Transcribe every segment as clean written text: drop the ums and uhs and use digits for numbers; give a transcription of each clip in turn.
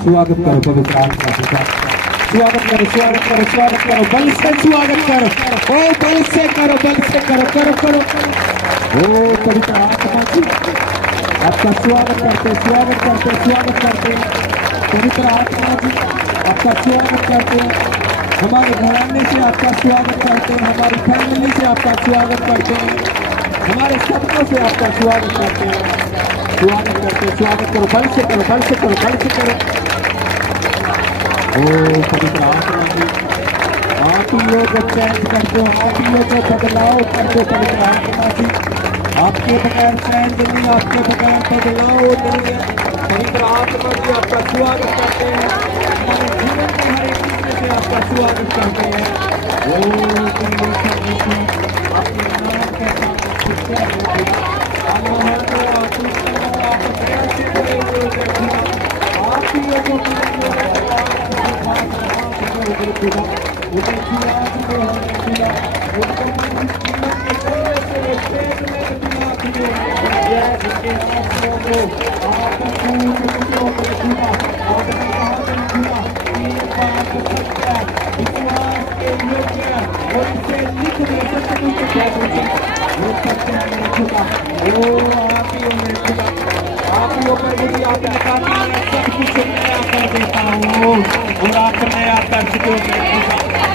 स्वागत करो पवित्र आत्मा पिता, स्वागत करो स्वागत करो स्वागत करो, बल से स्वागत करो, ओ बल से करो, बल से करो, करो करो। ओ पवित्र आत्मा जी आपका स्वागत करते स्वागत करते स्वागत करते, पवित्र आत्मा जी आपका स्वागत करते, हमारे घराने से आपका स्वागत करते हैं, हमारी फैमिली से आपका स्वागत करते हैं, हमारे सपनों से आपका स्वागत करते हैं, स्वागत करते स्वागत करो, बल से करो, बल से करो, बल से करो। ओ पवित्र आत्मा जी आप ही लोग चेंज कर दो, आप ही लोग बदलाव कर दो पवित्र आत्मा जी, आपके बगैर चेंज नहीं, आपके बगैर बदलाव नहीं है। पवित्र आत्मा जी आपका स्वागत करते हैं, हमारे जीवन के हर एक चीज से आपका स्वागत करते हैं। ओ अपने नाम के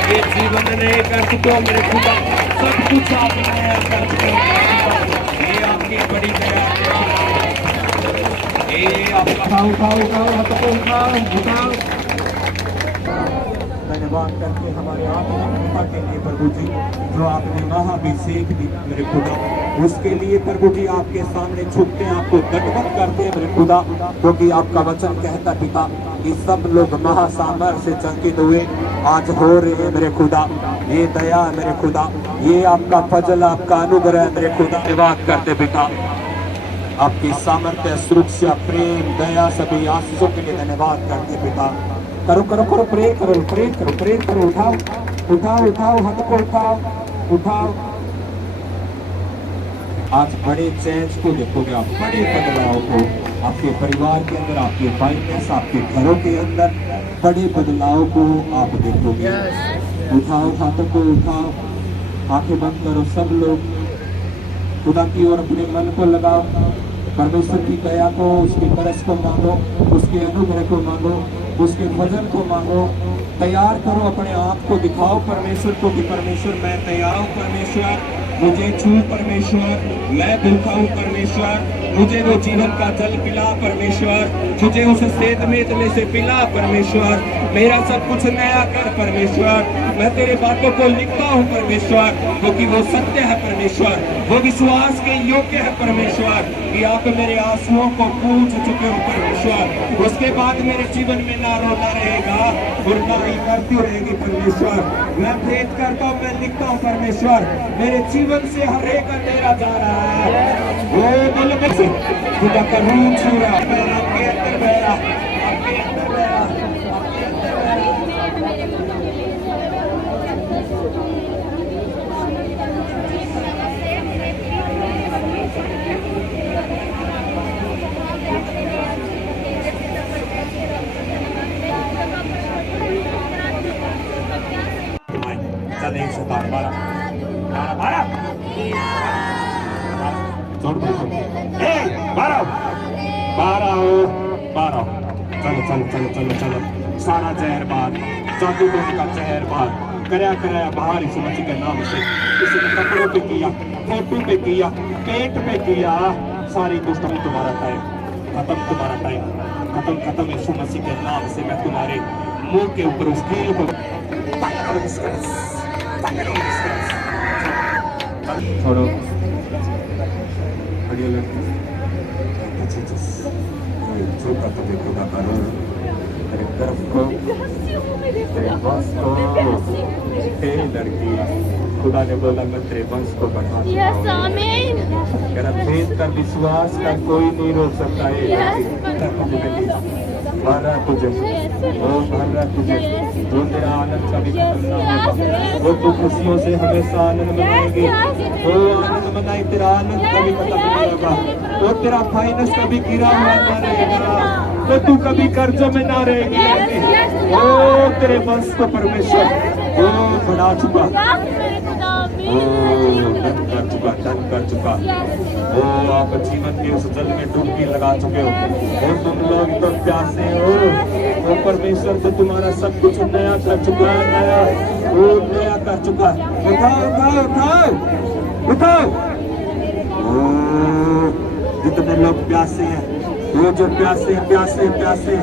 ये जीवन नहीं कर सकते हो मेरे खुदा, सब कुछ आप नया कर सकते हो, ये आपकी बड़ी दया है। ये आपका उठाओ उठाओ उठाओ उठाओ उठाओ, धन्यवाद करके हमारे आत्मा कृपा के लिए प्रभु जी, जो आपने महाअभिषेक दी मेरे खुदा, उसके लिए प्रभु जी आपके सामने झुकते हैं, आपको दंडवत करते हैं मेरे खुदा, क्योंकि आपका वचन कहता पिता कि सब लोग महासामर्थ से चकित हुए आज हो रहे हैं मेरे खुदा। ये दया है मेरे खुदा, ये आपका फजल, आपका अनुग्रह है मेरे खुदा। धन्यवाद करते पिता, आपकी सामर्थ्य, सुरक्षा, प्रेम, दया, सभी आशीषों के लिए धन्यवाद करते पिता। करो करो करो, प्रे करो, प्रे करो, प्रे करो, उठाओ उठाओ उठाओ, हाथ को उठाओ उठाओ। आज बड़े चेंज को देखोगे आप, बड़े बदलाव को आपके परिवार के अंदर, आपके फाइनेंस, आपके घरों के अंदर बड़े बदलाव को आप देखोगे। उठाओ हाथों को उठाओ, आंखें बंद करो सब लोग, खुदा की ओर अपने मन को लगाओ, परमेश्वर की दया को, उसके बरस को मांगो, उसके अनुग्रह को मांगो, उसके वजन को मांगो। तैयार करो अपने आप को, दिखाओ परमेश्वर को कि परमेश्वर मैं तैयार हूँ, परमेश्वर मुझे छू, परमेश्वर मैं भूखा हूँ, परमेश्वर मुझे वो जीवन का जल पिला, परमेश्वर मुझे उस सेत में से पिला, परमेश्वर मेरा सब कुछ नया कर, परमेश्वर मैं तेरे बातों को लिखता हूँ परमेश्वर, क्योंकि वो सत्य है परमेश्वर, वो विश्वास के योग्य है परमेश्वर, कि आप मेरे आंसुओं को पूछ चुके हो परमेश्वर। उसके बाद मेरे जीवन में ना रोना रहेगा और ना ही मृत्यु रहेगी परमेश्वर। मैं प्रेत करता हूँ, मैं लिखता हूँ परमेश्वर, मेरे जीवन से हर एक अंधेरा जा रहा है। वो दिल में से खुदा का रूह छू रहा है, आपके अंदर बह रहा, आपके अंदर बह रहा, आपके अंदर बह रहा। नहीं सता बारह बारह बारह बारह बारह, चलो चलो चलो चलो चलो, सारा जहर बाहर, जादू टोने का जहर बाहर, कराया कराया बाहर इस मसीह के नाम से। किसी ने कपड़ों पे किया, फोटो पे किया, पेट पे किया, सारी दुश्मनी तुम्हारा टाइम खत्म, तुम्हारा टाइम खत्म खत्म यीशु मसीह के नाम से। मैं तुम्हारे मुंह के ऊपर उस कील को छोड़ो, बढ़िया लड़की, छोटा तो देखो का करो, तेरे गर्भ को, तेरे वंश को, तेरी लड़की, खुदा ने बोला मैं तेरे वंश को बढ़ा दूंगा। तेरा भेद का विश्वास का कोई नहीं रोक सकता है। भर रहा तुझे, वो भर रहा तुझे, वो तेरा आनंद कभी खत्म ना होगा, वो तू खुशियों से हमेशा आनंद मनाएगी, वो आनंद मनाए, तेरा आनंद कभी खत्म नहीं होगा, वो तेरा फाइनेंस कभी गिरा हुआ ना रहेगा। तो तू कभी कर्जों में ना रहेगी। ओ तेरे वंश को परमेश्वर ओ बढ़ा चुका, ओ धन कर चुका। ओ आप जीवन के उस जल में डुबकी लगा चुके हो। और तुम लोग तो प्यासे हो। ओ परमेश्वर तो तुम्हारा सब कुछ नया कर चुका है, नया कर चुका है। उठाओ उठाओ उठाओ उठाओ। ओ जितने लोग प्यासे हैं, वो जो प्यासे प्यासे प्यासे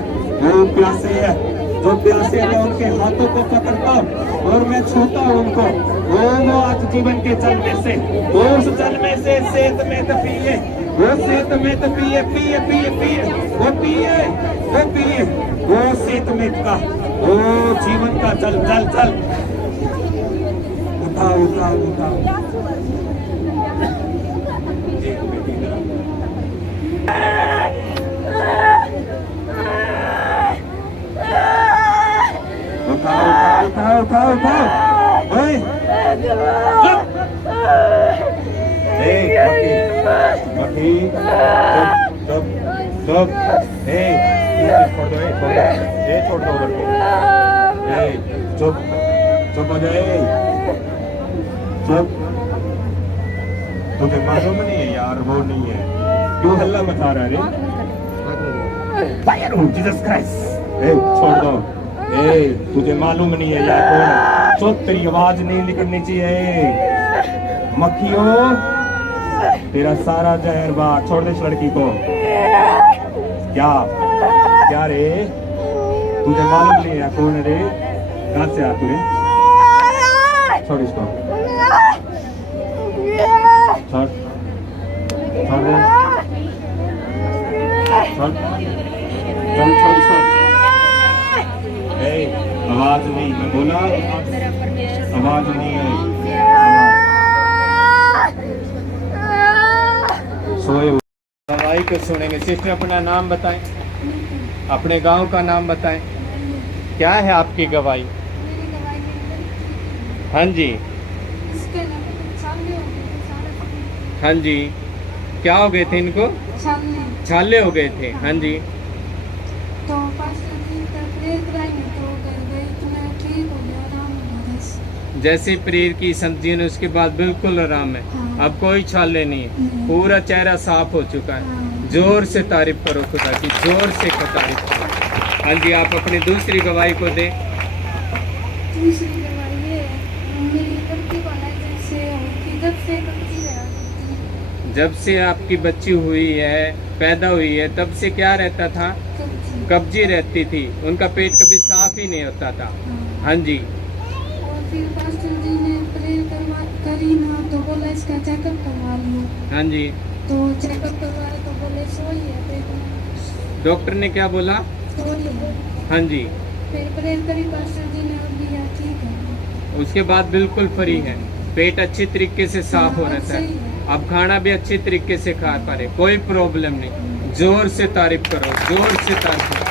वो प्यासे है, जो प्यासे हैं मैं उनके हाथों को पकड़ता हूँ और मैं छूता हूँ उनको। वो आज जीवन के जल में से, उस जल में से सेहत में तो पिए, वो सेहत में तो पिए पिए पिए पिए, वो पिए वो पिए, वो सेहत में का वो जीवन का जल जल जल। उठाओ उठाओ उठाओ। उठाओ उठाओ उठाओ उठाओ। ओए मक्खी चुप चुप। छोड़ दो, छोड़ दो उधर को। चुप चुप हो जाए, चुप। तुझे मालूम नहीं है यार, वो नहीं है, क्यों हल्ला मचा रहा है रे? फायर हो जीसस क्राइस्ट। छोड़ दो। तुझे मालूम नहीं है यार कौन है? चुप, तेरी आवाज नहीं निकलनी चाहिए। मक्खियों तेरा सारा जहर बाहर छोड़ दे इस लड़की को। क्या क्या रे? तुझे मालूम नहीं है कौन है रे? कहां से आ तू? छोड़ इसको, छोड़ छोड़ दे, छोड़ छोड़ छोड़ इसको। आवाज नहीं, मैं बोला आवाज नहीं है। सोए गवाही को सुनेंगे। सिस्टर अपना नाम बताएं, अपने गांव का नाम बताएं। क्या है आपकी गवाही? हाँ जी हाँ जी। क्या हो गए थे इनको? छाले हो गए थे। हाँ जी। तो जैसे प्रेयर की समझिए ने उसके बाद बिल्कुल आराम है। हाँ। अब कोई छाले नहीं है, पूरा चेहरा साफ हो चुका है। हाँ। जोर से तारीफ करो खुदा की, जोर से तारीफ करो। हाँ जी, आप अपनी दूसरी गवाही को दें। दूसरी गवाही ये मेरी लड़की को ना जैसे कब्जी रहती, जब से आपकी बच्ची हुई है, पैदा हुई है, तब से क्या रहता था? कब्जी रहती थी। उनका पेट कभी साफ ही नहीं होता था। हाँ जी। और फिर पास्टर जी ने प्रेयर करी ना, तो बोला इसका चेकअप करवा लियो। हाँ जी। तो चेकअप करवाया तो बोले सोई है पेट में। डॉक्टर ने क्या बोला? सोई है। हाँ जी। फिर प्रेयर करी पास्टर जी ने और दिया, ठीक है। उसके बाद बिल्कुल फ्री है, पेट अच्छी तरीके से साफ हो रहता है। अब खाना भी अच्छी तरीके से खा पा रहे, कोई प्रॉब्लम नहीं। जोर से तारीफ करो, जोर से तारीफ करो।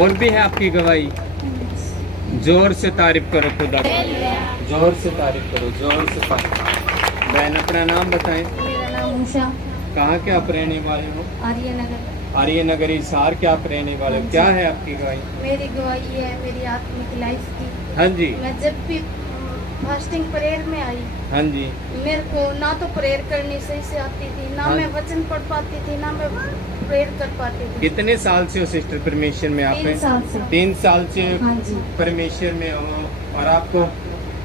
और भी है आपकी गवाही? जोर से तारीफ करो खुदा की, जोर से तारीफ करो, जोर से तारीफ करो। बहन अपना नाम बताएं। मेरा नाम उषा, कहाँ के आप रहने वाले हो? आर्यनगर। आर्यनगर हिसार के आप रहने वाले हो। क्या है आपकी गवाही? मेरी गवाही है मेरी आत्मिक लाइफ की। हाँ जी। मैं जब भी फास्टिंग प्रेयर में आई, हाँ जी। मेरे को ना तो प्रेयर करनी सही से आती थी, ना हाँ। मैं वचन पढ़ पाती थी, ना मैं प्रेयर कर पाती थी। कितने साल से हो सिस्टर परमेश्वर में? आप 3 साल से। 3 साल से हाँ जी। परमेश्वर में हो, और आपको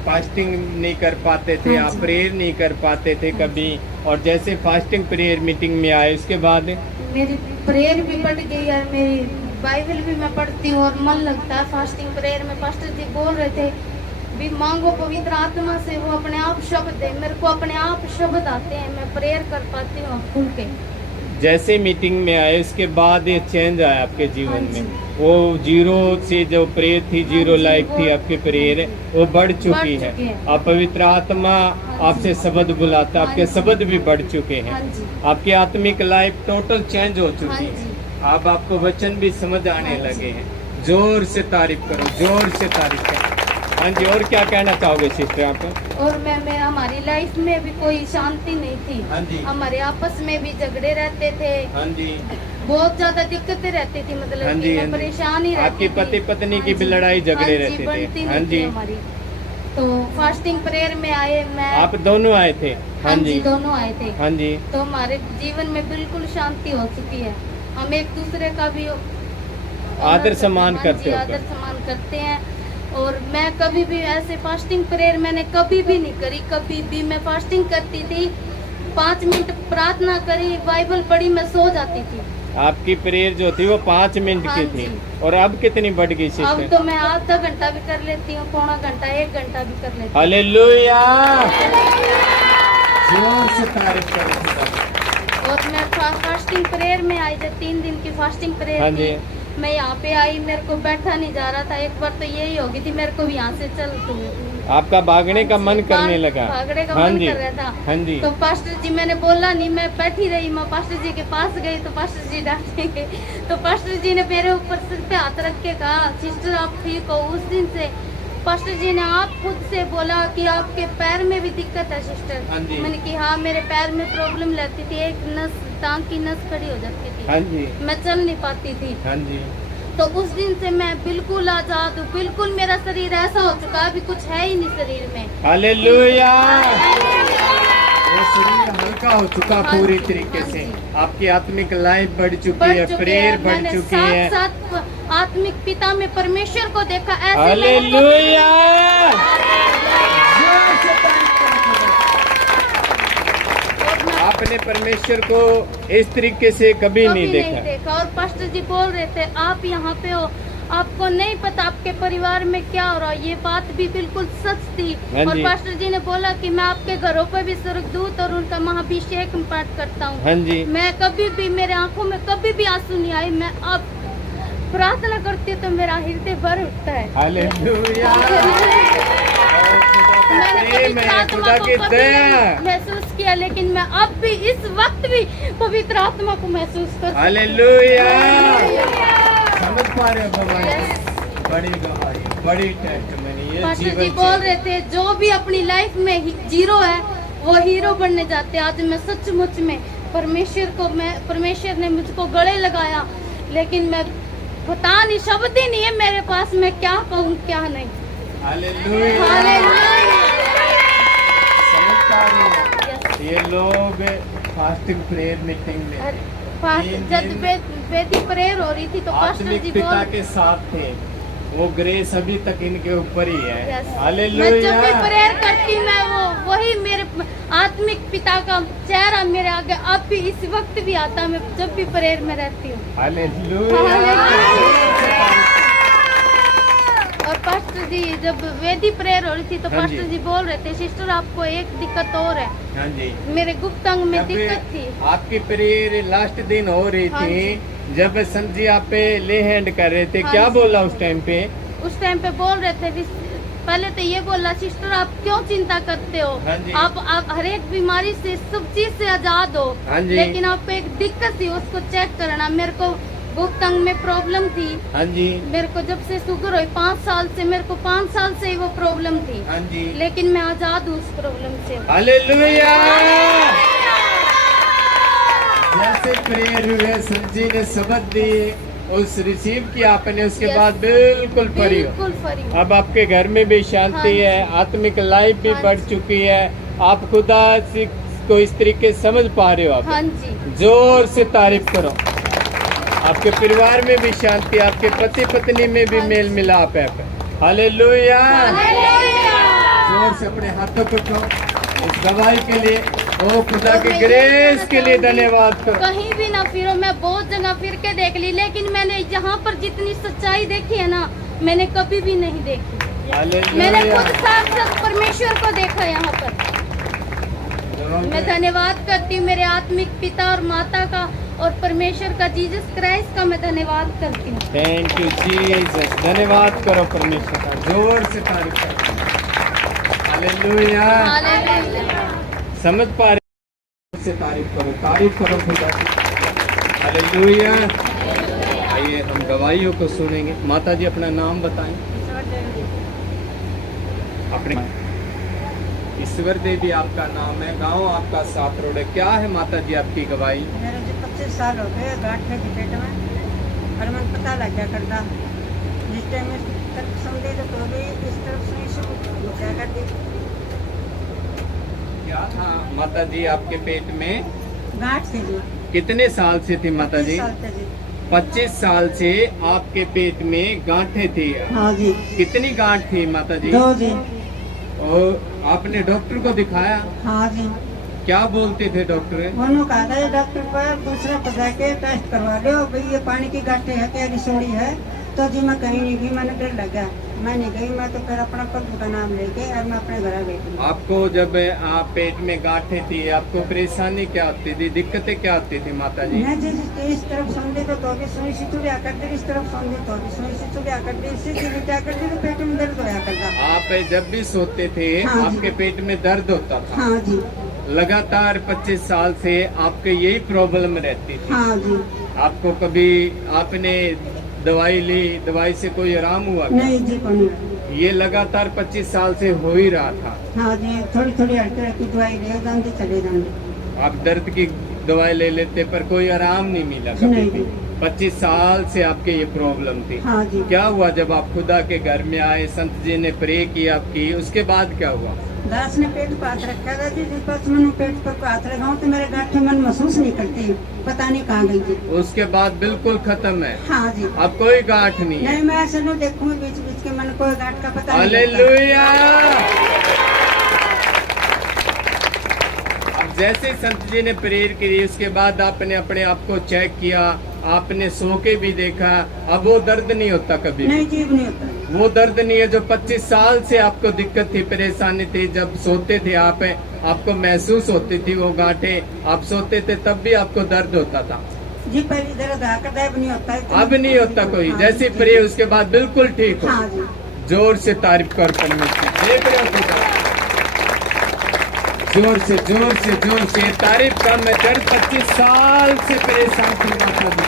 फास्टिंग नहीं कर पाते थे, हाँ आप जी। प्रेयर नहीं कर पाते थे कभी, और जैसे फास्टिंग प्रेयर मीटिंग में आए उसके बाद मेरी प्रेयर भी बढ़ गई और मेरी बाइबल भी मैं पढ़ती हूँ और मन लगता है फास्टिंग प्रेयर में। पास्टर जी बोल रहे थे भी मांगो पवित्र आत्मा से, वो अपने आप शब्द है। मेरे को अपने आप शब्द आते हैं, मैं प्रेयर कर पाती हूँ खुल के। जैसे मीटिंग में आए उसके बाद ये चेंज आया आपके जीवन हाँ में। जी। वो जीरो से जो प्रेयर थी, जीरो लाइफ थी आपकी प्रेयर, वो बढ़ चुकी है। अब पवित्र आत्मा आपसे शब्द बुलाता, आपके शब्द भी बढ़ चुके हाँ हैं। जी। आपकी आत्मिक लाइफ टोटल चेंज हो हाँ चुकी जी। है। अब आपको वचन भी समझ आने हाँ जी। लगे हैं। जोर से तारीफ करो, जोर से तारीफ करो। हाँ जी, और क्या कहना चाहोगे सिस्टर आप? और मैं हमारी लाइफ में भी कोई शांति नहीं थी। हाँ जी। हमारे आपस में भी झगड़े रहते थे। हाँ जी। बहुत ज्यादा दिक्कतें रहती थी, मतलब हाँ कि जी, मैं हाँ जी। परेशान ही रहती आपकी थी। पति पत्नी की हाँ भी जी। लड़ाई झगड़े हाँ जी, रहते थे। बनती हाँ नहीं जी। थी हमारी। तो फास्टिंग प्रेयर में आए, मैं आप दोनों आए थे? हाँ जी दोनों आए थे। हाँ जी। तो हमारे जीवन में बिल्कुल शांति हो चुकी है। हम एक दूसरे का भी आदर सम्मान हाँ करते जी, हो आदर क्या? सम्मान करते हैं। और मैं कभी भी ऐसे फास्टिंग प्रेयर मैंने कभी भी नहीं करी। कभी भी मैं फास्टिंग करती थी, 5 मिनट प्रार्थना करी, बाइबल पढ़ी, मैं सो जाती थी। आपकी प्रेयर जो थी वो 5 मिनट हाँ की थी, जी। और अब कितनी बढ़ गई अब सिस्टर? तो मैं आधा घंटा भी कर लेती हूँ, पौना घंटा, 1 घंटा भी कर लेती हूँ। हालेलुया। जोर से तारीफ करो खुदा की। और मैं फास्टिंग प्रेयर में आई, जब 3 दिन की फास्टिंग हाँ प्रेयर जी। थी, मैं यहाँ पे आई, मेरे को बैठा नहीं जा रहा था। एक बार तो यही हो गई थी, मेरे को भी यहाँ से चल तू। आपका भागने का मन करने लगा? भागने का हाँ मन जी। कर रहा था। हाँ जी। तो पास्टर जी, मैंने बोला नहीं, मैं बैठी रही। मैं पास्टर जी के पास गई तो पास्टर जी डांटेंगे, तो पास्टर जी ने मेरे ऊपर सिर पे हाथ रख के कहा, सिस्टर आप ठीक हो? उस दिन से पास्टर जी ने आप खुद से बोला कि आपके पैर में भी दिक्कत है सिस्टर। हाँ जी। मैंने कि हाँ, मेरे पैर में प्रॉब्लम रहती थी, एक नस, टांग की नस खड़ी हो जाती थी। हाँ जी। मैं चल नहीं पाती थी। हाँ जी। तो उस दिन से मैं बिल्कुल आजाद हूँ। बिल्कुल मेरा शरीर ऐसा हो चुका है, अभी कुछ है ही नहीं शरीर में। हालेलुया। वो शरीर हल्का हो चुका हाँ पूरी जी, तरीके हाँ से। जी। आपकी आत्मिक लाइफ बढ़ चुकी बढ़ है, चुकी प्रेयर है। बढ़ मैंने चुकी है। साथ साथ आत्मिक पिता में परमेश्वर को देखा। ऐसे मैंने हालेलुया। जोर से तारीफ करो खुदा की। और मैं आपने परमेश्वर को इस तरीके से कभी नहीं कभी देखा। और पास्टर जी बोल रहे थे, आप यहाँ पे हो, आपको नहीं पता आपके परिवार में क्या हो रहा है। ये बात भी बिल्कुल सच थी। हाँ और जी। पास्टर जी ने बोला कि मैं आपके घरों पर भी स्वर्गदूत और उनका महाभिषेक पाठ करता हूँ। हाँ जी। मैं कभी भी, मेरे आंखों में कभी भी आंसू नहीं आए। मैं अब प्रार्थना करती हूँ तो मेरा हृदय भर उठता है। हालेलुया। मैंने प्रेम पवित्र है, आत्मा खुदा को की कभी दया। नहीं महसूस किया, लेकिन मैं अब भी, इस वक्त भी पवित्र आत्मा को महसूस कर हालेलुया। समझ पा रहे हो गवाही? बड़ी गवाही, बड़ी टेस्टमनी, ये पास्टर जी जीवन बोल से। रहे थे, जो भी अपनी लाइफ में जीरो है वो हीरो बनने जाते हैं। आज मैं सचमुच में परमेश्वर ने मुझको गले लगाया, लेकिन मैं बता नहीं, शब्द ही नहीं है मेरे पास, मैं क्या कहूँ क्या नहीं। हालेलुया। हालेलुया। समझ पा रहे हो? ये लोग फास्टिंग प्रेयर मीटिंग में जब बेटी प्रेयर हो रही थी तो पास्टर आत्मिक जी पिता बोल, के साथ थे। वो ग्रेस अभी तक इनके ऊपर ही है। Yes. मैं हालेलुया। जब भी प्रेयर करती मैं वही मेरे आत्मिक पिता का चेहरा मेरे आगे अब भी इस वक्त भी आता। मैं जब भी प्रेयर में रहती हूँ। हालेलुया। और पास्टर जी जब वेदी प्रेयर हो रही थी तो हाँ जी। पास्टर जी बोल रहे थे, सिस्टर आपको एक दिक्कत और है। हाँ जी। मेरे गुप्त अंग में जब दिक्कत थी। आपकी प्रेयर लास्ट दिन हो रही हाँ थी, जब संत जी आप पे ले हैंड कर रहे थे, हाँ क्या जी। बोला उस टाइम पे? उस टाइम पे बोल रहे थे, पहले तो ये बोला, सिस्टर आप क्यों चिंता करते हो? हाँ जी। आप हर एक बीमारी से, सब चीज से आजाद हो। हाँ जी। लेकिन आपको एक दिक्कत थी, उसको चेक करना। मेरे को गुप्त अंग में प्रॉब्लम थी। हाँ जी। मेरे को जब से शुगर हुई 5 साल से, मेरे को 5 साल से ही वो प्रॉब्लम थी। हाँ जी। लेकिन मैं आजाद हूँ उस प्रॉब्लम से। हालेलुया। जैसे प्रेयर हुए, संत जी ने शब्द दिए, उस रिसीव किया आपने, उसके Yes. बाद बिल्कुल फ्री हो। बिल्कुल फ्री। अब आपके घर में भी शांति हाँ जी। है, आत्मिक लाइफ भी हाँ बढ़ जी। चुकी है। आप खुदा को इस तरीके से समझ पा रहे हो। हाँ आप जी। जोर से तारीफ करो। आपके परिवार में भी शांति, आपके पति पत्नी में भी हाँ मेल मिलाप है। हालेलुया। जोर से अपने हाथों को उठाओ इस गवाही के लिए। ओ खुदा की ग्रेस के लिए धन्यवाद करो। कहीं भी ना फिरो, मैं बहुत जगह फिर के देख ली, लेकिन मैंने यहाँ पर जितनी सच्चाई देखी है ना, मैंने कभी भी नहीं देखी। मैंने हालेलुया। खुद साक्षात परमेश्वर को देखा यहाँ पर। मैं धन्यवाद करती हूँ मेरे आत्मिक पिता और माता का, और परमेश्वर का, जीसस क्राइस्ट का मैं धन्यवाद करती हूँ। Thank you Jesus. धन्यवाद करो परमेश्वर का। जोर से तारीफ करो। हालेलुया। हालेलुया। समझ पा रहे? जोर से तारीफ करो खुदा की। हालेलुया। आइए हम गवाहियों को सुनेंगे। माता जी अपना नाम बताएं। अपने ईश्वर देवी आपका नाम है, गांव आपका सात रोड है। क्या है माता जी आपकी गवाही? मेरे जो 25 साल हो गए गांठ है की पेट में, और मन पता लग गया करता जिस टाइम में तरफ समझे तो भी इस तरफ से शुरू क्या कर दी। क्या था माता जी आपके पेट में? गांठ थी जी। कितने साल से थी माता जी? 25 साल से जी। 25 साल से आपके पेट में गांठें थी। हाँ जी। कितनी गांठ थी माता जी? 2 जी। और आपने डॉक्टर को दिखाया? हाँ जी। क्या बोलते थे डॉक्टर? उन्होंने कहा था डॉक्टर पर दूसरा पर जाके टेस्ट करवा लो भाई ये पानी की गांठें है क्या रिसोड़ी है। तो जी मैं कहीं नहीं गई, मैंने डर लगा, मैं नहीं गई। मैं तो फिर अपना प्रभु का नाम लेके और मैं अपने घर गई। आपको जब आप पेट में गांठें थी, आपको परेशानी क्या होती थी, दिक्कतें क्या होती थी माता जी? मैं इस तरफ समझे तो भी सुई से चुड़िया कर दी, इस तरफ समझे तो भी सुई से चुड़िया कर दी, इससे क्या कर दी तो पेट में दर्द होया करता। आप जब भी सोते थे हाँ जी। आपके पेट में दर्द होता था? हाँ जी। लगातार 25 साल से आपके यही प्रॉब्लम रहती थी? हाँ जी। आपको कभी आपने दवाई ली, दवाई से कोई आराम हुआ क्या? नहीं जी कोई। ये लगातार 25 साल से हो ही रहा था? हाँ जी थोड़ी थोड़ी हल्की हल्की दवाई ले जाते चले जाते। आप दर्द की दवाई ले लेते पर कोई आराम नहीं मिला कभी नहीं। भी? 25 साल से आपके ये प्रॉब्लम थी। हाँ जी। क्या हुआ जब आप खुदा के घर में आए, संत जी ने प्रे की आपकी, उसके बाद क्या हुआ? दास ने पेट पर हाथ रखा था जी, जिस पास मैंने पेट पर हाथ लगाऊं तो मेरे गांठें मन महसूस नहीं करती, पता नहीं कहाँ गई जी। उसके बाद बिल्कुल खत्म है? हाँ जी। अब कोई गांठ नहीं है? नहीं मैं ऐसे नहीं देखूंगी बीच बीच के मन कोई गांठ का पता नहीं लगता। हालेलुया। अब जैसे संत जी ने प्रेयर की, उसके बाद आपने अपने आप को चेक किया, आपने सो के भी देखा, अब वो दर्द नहीं होता कभी? नहीं जीव नहीं होता। वो दर्द नहीं है जो 25 साल से आपको दिक्कत थी, परेशानी थी। जब सोते थे आप, आपको महसूस होती थी वो गांठें, आप सोते थे तब भी आपको दर्द होता था? जी पहले दर्द आकर अब नहीं होता है। अब नहीं होता कोई? हाँ, जैसे जी। प्रे उसके बाद बिल्कुल ठीक हो? हाँ जी। जोर से तारीफ कर परमेश्वर। देख रहे हो खुदा? जोर से तारीफ कर। मैं दर्द 25 साल से परेशान थी माता जी,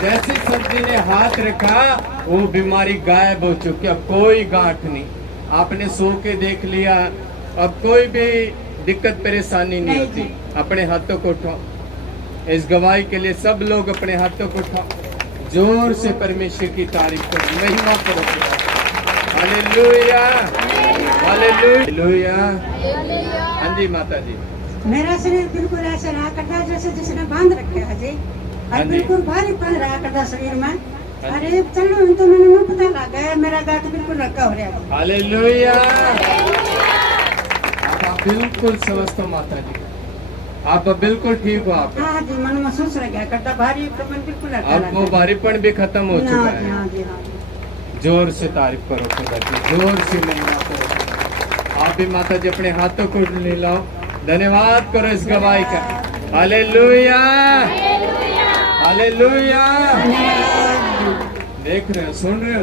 जैसे संत जी ने हाथ रखा वो बीमारी गायब हो चुकी, अब कोई गांठ नहीं। आपने सो के देख लिया, अब कोई भी दिक्कत परेशानी नहीं होती। अपने हाथों को उठाओ, इस गवाही के लिए सब लोग अपने हाथों को उठाओ, जोर से परमेश्वर की तारीफ करो, महिमा करो। Hallelujah, hallelujah. हाँ जी माता जी। मेरा शरीर बिल्कुल ऐसा रहा करता जैसे जिसने बांध रखे है जी, हाँ और जी। बिल्कुल भारी पन रहा करता शरीर में। हाँ जी। अरे चलो तो मैंने मुंह पता लग गया मेरा गांठ बिल्कुल रखा हो रहा है। हालेलुया। आप बिल्कुल स्वस्थ हो माता जी, आप बिल्कुल ठीक हो। आप हाँ जी मन महसूस रह गया करता भारी तो मन बिल्कुल रखा अब वो भारीपन भी खत्म हो चुका है। हाँ जी हाँ जी। जोर से तारीफ करो खुदा की, जोर से महिमा करो। आप भी माता जी अपने हाथों को ले लाओ, धन्यवाद करो इस गवाही का। Hallelujah, hallelujah. देख रहे हो, सुन रहे हो?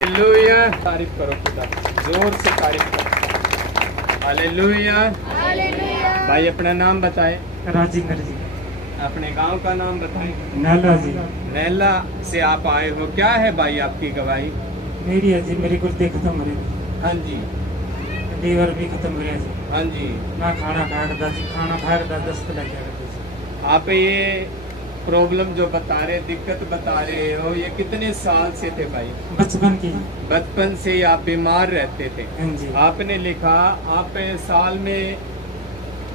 हालेलुया। तारीफ करो खुदा, जोर से तारीफ करो। हालेलुया। भाई अपना नाम बताएं। राजेंद्र जी। अपने गांव का नाम बताएं। नाला जी। नैला से आप आए हो, क्या है भाई आपकी गवाही? मेरी है जी, मेरी गुर्दे खत्म हो रहे, हाँ जी, लीवर भी खत्म हो रहा जी। हाँ जी। ना खाना खाया करता जी, खाना खाया करता दस्त लग गया करता जी। आप ये प्रॉब्लम जो बता रहे, दिक्कत बता रहे हो, ये कितने साल से थे भाई? बचपन की। बचपन से ही आप बीमार रहते थे? हाँ जी। आपने लिखा आप साल में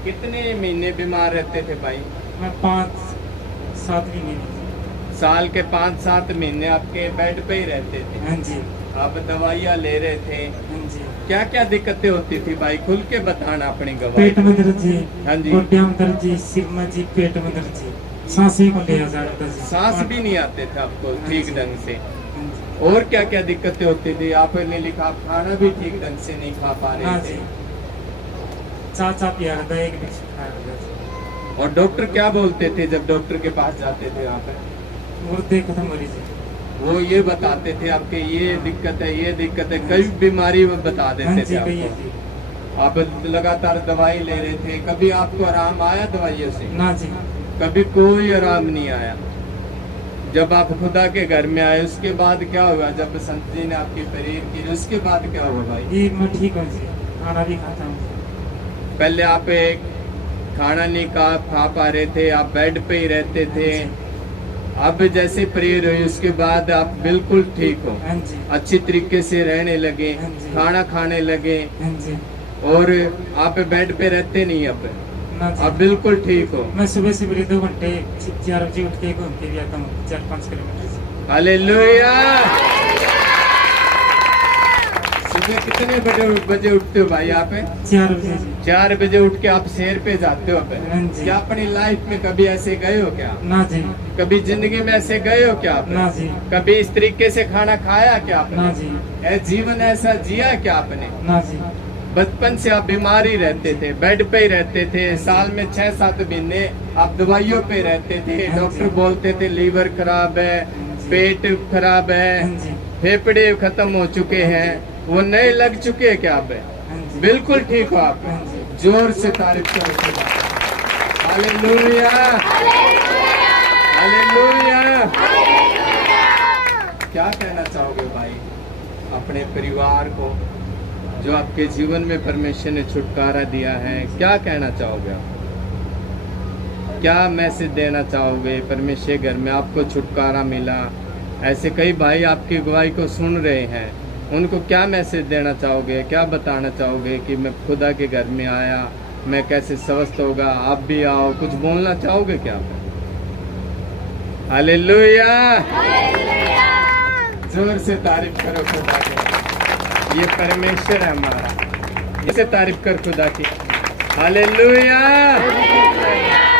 कितने महीने बीमार रहते थे भाई? मैं 5-7 महीने। साल के 5-7 महीने आपके बेड पे ही रहते थे? हाँ जी। आप दवाइयाँ ले रहे थे? हाँ जी। क्या क्या दिक्कतें होती थी भाई, खुल के बताना अपनी गवाही। पेट में दर्द जी, हाँ जी। गोड्या में दर्द जी, सिर में जी, पेट में दर्द जी, सांस ही को ले जा रहा था जी। सांस भी नहीं आते थे आपको ठीक ढंग से? हाँ जी। और क्या क्या दिक्कतें होती थी? आपने लिखा आप खाना भी ठीक ढंग से नहीं खा पा हाँ रहे जी। थे? चाचा पिया करता, एक भी खाया करता जी। और डॉक्टर क्या बोलते थे जब डॉक्टर के पास जाते थे आप? गुर्दे खत्म हो रही जी। वो ये बताते थे आपके ये दिक्कत है, ये दिक्कत है, कई बीमारी वो बता हाँ देते जी थे कही है आपको। जी। आप लगातार दवाई ले रहे थे, कभी आपको आराम आया दवाइयों से? ना जी। कभी कोई आराम नहीं आया। जब आप खुदा के घर में आए उसके बाद क्या हुआ? जब संत जी ने आपकी प्रेयर की उसके बाद क्या हुआ भाई? जी मैं ठीक हूँ जी, खाना भी खाता हूँ। पहले आप एक खाना नहीं खा पा रहे थे, आप बेड पे ही रहते थे। अब जैसे प्रेयर हुई उसके बाद आप बिल्कुल ठीक हो, हाँ जी, अच्छी तरीके से रहने लगे, हाँ जी। खाना खाने लगे हाँ जी, और आप बेड पे रहते नहीं अब ना आप जी। बिल्कुल ठीक हो। मैं सुबह से 2 घंटे 4 बजे उठ के घूम के भी आता हूँ 4-5 किलोमीटर से। हालेलुया। सुबह कितने बजे उठते हो भाई आप? 4 बजे जी। 4 बजे उठ के आप सैर पे जाते हो अब? हाँ जी। क्या अपनी लाइफ में कभी ऐसे गए हो क्या? ना जी, कभी जिंदगी में ऐसे गए हो क्या आप? ना जी, कभी इस तरीके से खाना खाया क्या ना आपने? जी, जीवन ऐसा जिया क्या आपने? ना जी, बचपन से आप बीमार ही रहते थे, बेड पे ही रहते थे, साल में 6-7 महीने आप दवाइयों पे रहते थे। हाँ जी। डॉक्टर बोलते थे लीवर खराब है, जी। पेट खराब है, हाँ जी, फेफड़े खत्म हो चुके हैं, वो नए लग चुके हैं क्या आप? हाँ जी, बिल्कुल ठीक हो आप। हाँ जी। जोर से तारीफ करो खुदा। Hallelujah, hallelujah. क्या कहना चाहोगे भाई अपने परिवार को जो आपके जीवन में परमेश्वर ने छुटकारा दिया है? क्या कहना चाहोगे आप? क्या मैसेज देना चाहोगे? परमेश्वर घर में आपको छुटकारा मिला, ऐसे कई भाई आपकी गवाही को सुन रहे हैं, उनको क्या मैसेज देना चाहोगे? क्या बताना चाहोगे कि मैं खुदा के घर में आया, मैं कैसे स्वस्थ होगा? आप भी आओ, कुछ बोलना चाहोगे क्या आप? हालेलुया, जोर से तारीफ करो खुदा की। ये परमेश्वर है हमारा, इसे तारीफ कर खुदा की। Hallelujah,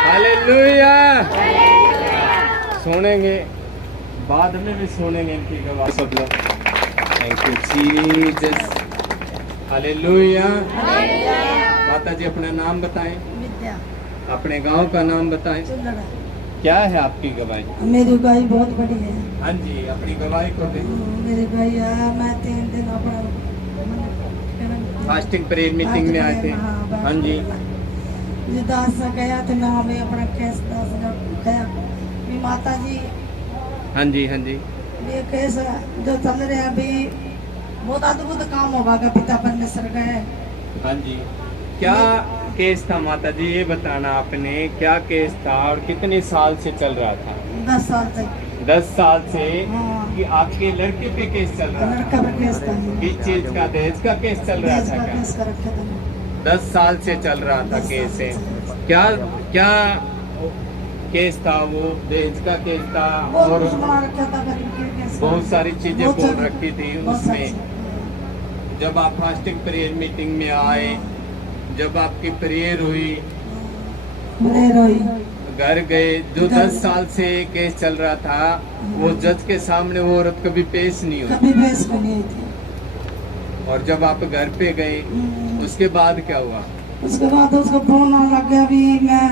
hallelujah. सुनेंगे, बाद में भी सुनेंगे इनकी गवाही सब लोग। Thank you Jesus, hallelujah. माता जी अपना नाम बताएं, विद्या अपने गांव का नाम बताएं। चुल्लड़ा। क्या है आपकी गवाही? मेरी गाय बहुत बड़ी है। हाँ जी, अपनी गवाही को दें। मेरी गाय है, मैं 3 दिन अपना फास्टिंग प्रेयर मीटिंग में आए थे। हाँ जी, जी दास से गया तो मैं हमें अपना केस दास ने गया भी माता जी हाँ जी, हाँ जी। ये केस जो चल रहे हैं अभी बहुत अद्भुत काम होगा का पिता परमेश्वर गए। हाँ जी, क्या केस था माता जी? ये बताना आपने, क्या केस था और कितने साल से चल रहा था? 10 साल से 10 साल से हाँ। कि आपके लड़के पे केस चल रहा लड़का था? का केस था। किस चीज का? दहेज का केस चल रहा देश था का क्या? केस का रखे थे। 10 साल से चल रहा था 10 केस साल है। से। क्या क्या केस था वो? दहेज का केस था बहुत और कुछ बना रखा था गरीब के केस का। बहुत सारी चीजें बहुत बोल सारी- रखी थी बहुत सारी उसमें। चीजें। जब आप फास्टिंग प्रेयर मीटिंग में आए, जब आपकी प्रेयर हुई, बड़े रोई। घर गए, जो 10 साल से केस चल रहा था वो जज के सामने वो औरत कभी पेश नहीं हुई। कभी बेस को नहीं थी। और जब आप घर पे गए उसके बाद क्या हुआ? उसके बाद उसको फोन आने लग गया भी मैं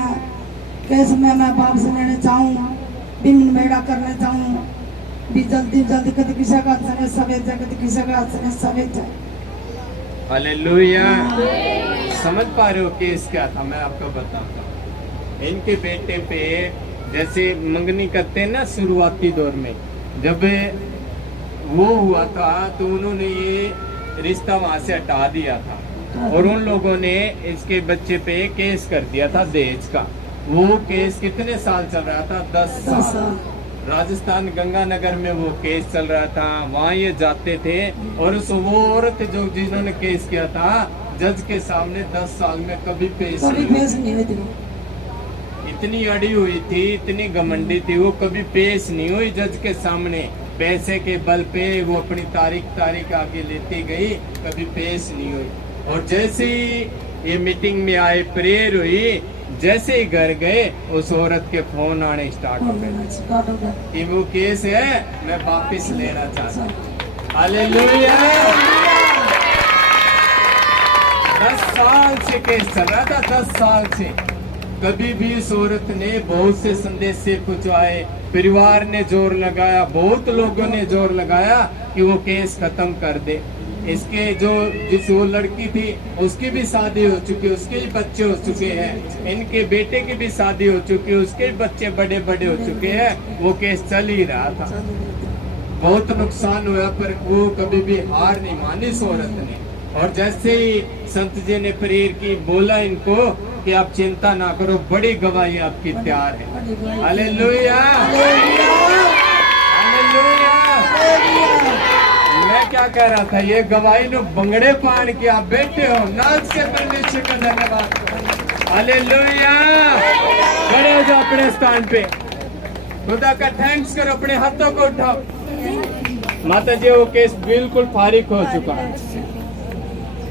केस में मैं बाप से लेने चाहूँ भी मेरा करने चाहूँ भी जल्दी जल्दी कभी किसी का समय सवेत है, कभी किसी का समय सवेत है। हालेलुया। समझ पा रहे हो केस क्या था? मैं आपको बताता हूँ। इनके बेटे पे जैसे मंगनी करते हैं ना शुरुआती दौर में, जब वो हुआ था तो उन्होंने ये रिश्ता वहां से हटा दिया था और उन लोगों ने इसके बच्चे पे केस कर दिया था दहेज का। वो केस कितने साल चल रहा था? 10 साल। राजस्थान गंगानगर में वो केस चल रहा था, वहाँ ये जाते थे और वो औरत जो जिन्होंने केस किया था जज के सामने 10 साल में कभी पेश कभी नहीं हुई। बेस नहीं हुई थी। इतनी अड़ी हुई थी, इतनी घमंडी थी, वो कभी पेश नहीं हुई जज के सामने। पैसे के बल पे वो अपनी तारीख आगे लेती गई, कभी पेश नहीं हुई। और जैसे ही ये मीटिंग में आए, प्रेयर हुई, जैसे ही घर गए उस औरत के फोन आने स्टार्ट हो गए कि वो केस है मैं वापस लेना चाहता हूँ। हालेलुया। 10 साल से केस चल रहा था, 10 साल से। कभी भी इस औरत ने बहुत से संदेश से पूछवाए, परिवार ने जोर लगाया, बहुत लोगों ने जोर लगाया कि वो केस खत्म कर दे। इसके जो जिस वो लड़की थी उसकी भी शादी हो चुकी है, उसके भी बच्चे हो चुके हैं, इनके बेटे की भी शादी हो चुकी है, उसके भी बच्चे बड़े बड़े हो चुके हैं। वो केस चल ही रहा था, बहुत नुकसान हुआ पर वो कभी भी हार नहीं मानी इस औरत ने। और जैसे ही संत जी ने प्रेयर की, बोला इनको कि आप चिंता ना करो, बड़ी गवाही आपकी तैयार है। Hallelujah, hallelujah. मैं क्या कह रहा था, ये गवाही नो बंगड़े पान के आप बैठे हो, नाच से परमेश्वर का धन्यवाद। हालेलुया। खड़े हो जाओ अपने स्थान पे, खुदा का थैंक्स करो, अपने हाथों को उठाओ। माता जी वो केस बिल्कुल फारिग हो चुका है,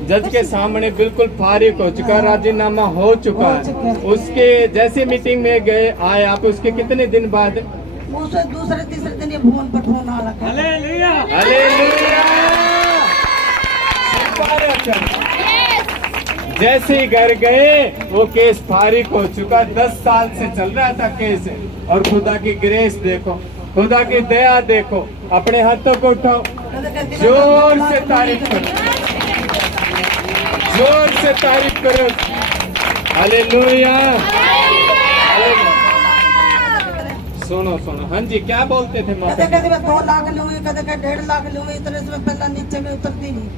जज के सामने बिल्कुल फारिग हो चुका, राजीनामा हो चुका है। उसके जैसे मीटिंग में गए आए आप, उसके कितने दिन बाद? मुझसे दूसरे तीसरे दिन ये फोन पर फोन आ लगा। Hallelujah, hallelujah. जैसे ही घर गए वो केस फारिग हो चुका, 10 साल से चल रहा था केस। और खुदा की ग्रेस देखो, खुदा की दया देखो। अपने हाथों को उठाओ, जोर से तारीफ करो, जोर से तारीफ करो। हालेलुया। सुनो सुनो, हाँ जी क्या बोलते थे माता? कदे मैं 2 लाख लूंगी, कदे 1.5 लाख लूंगी, इतने से मैं पहला नीचे में उतरती नहीं।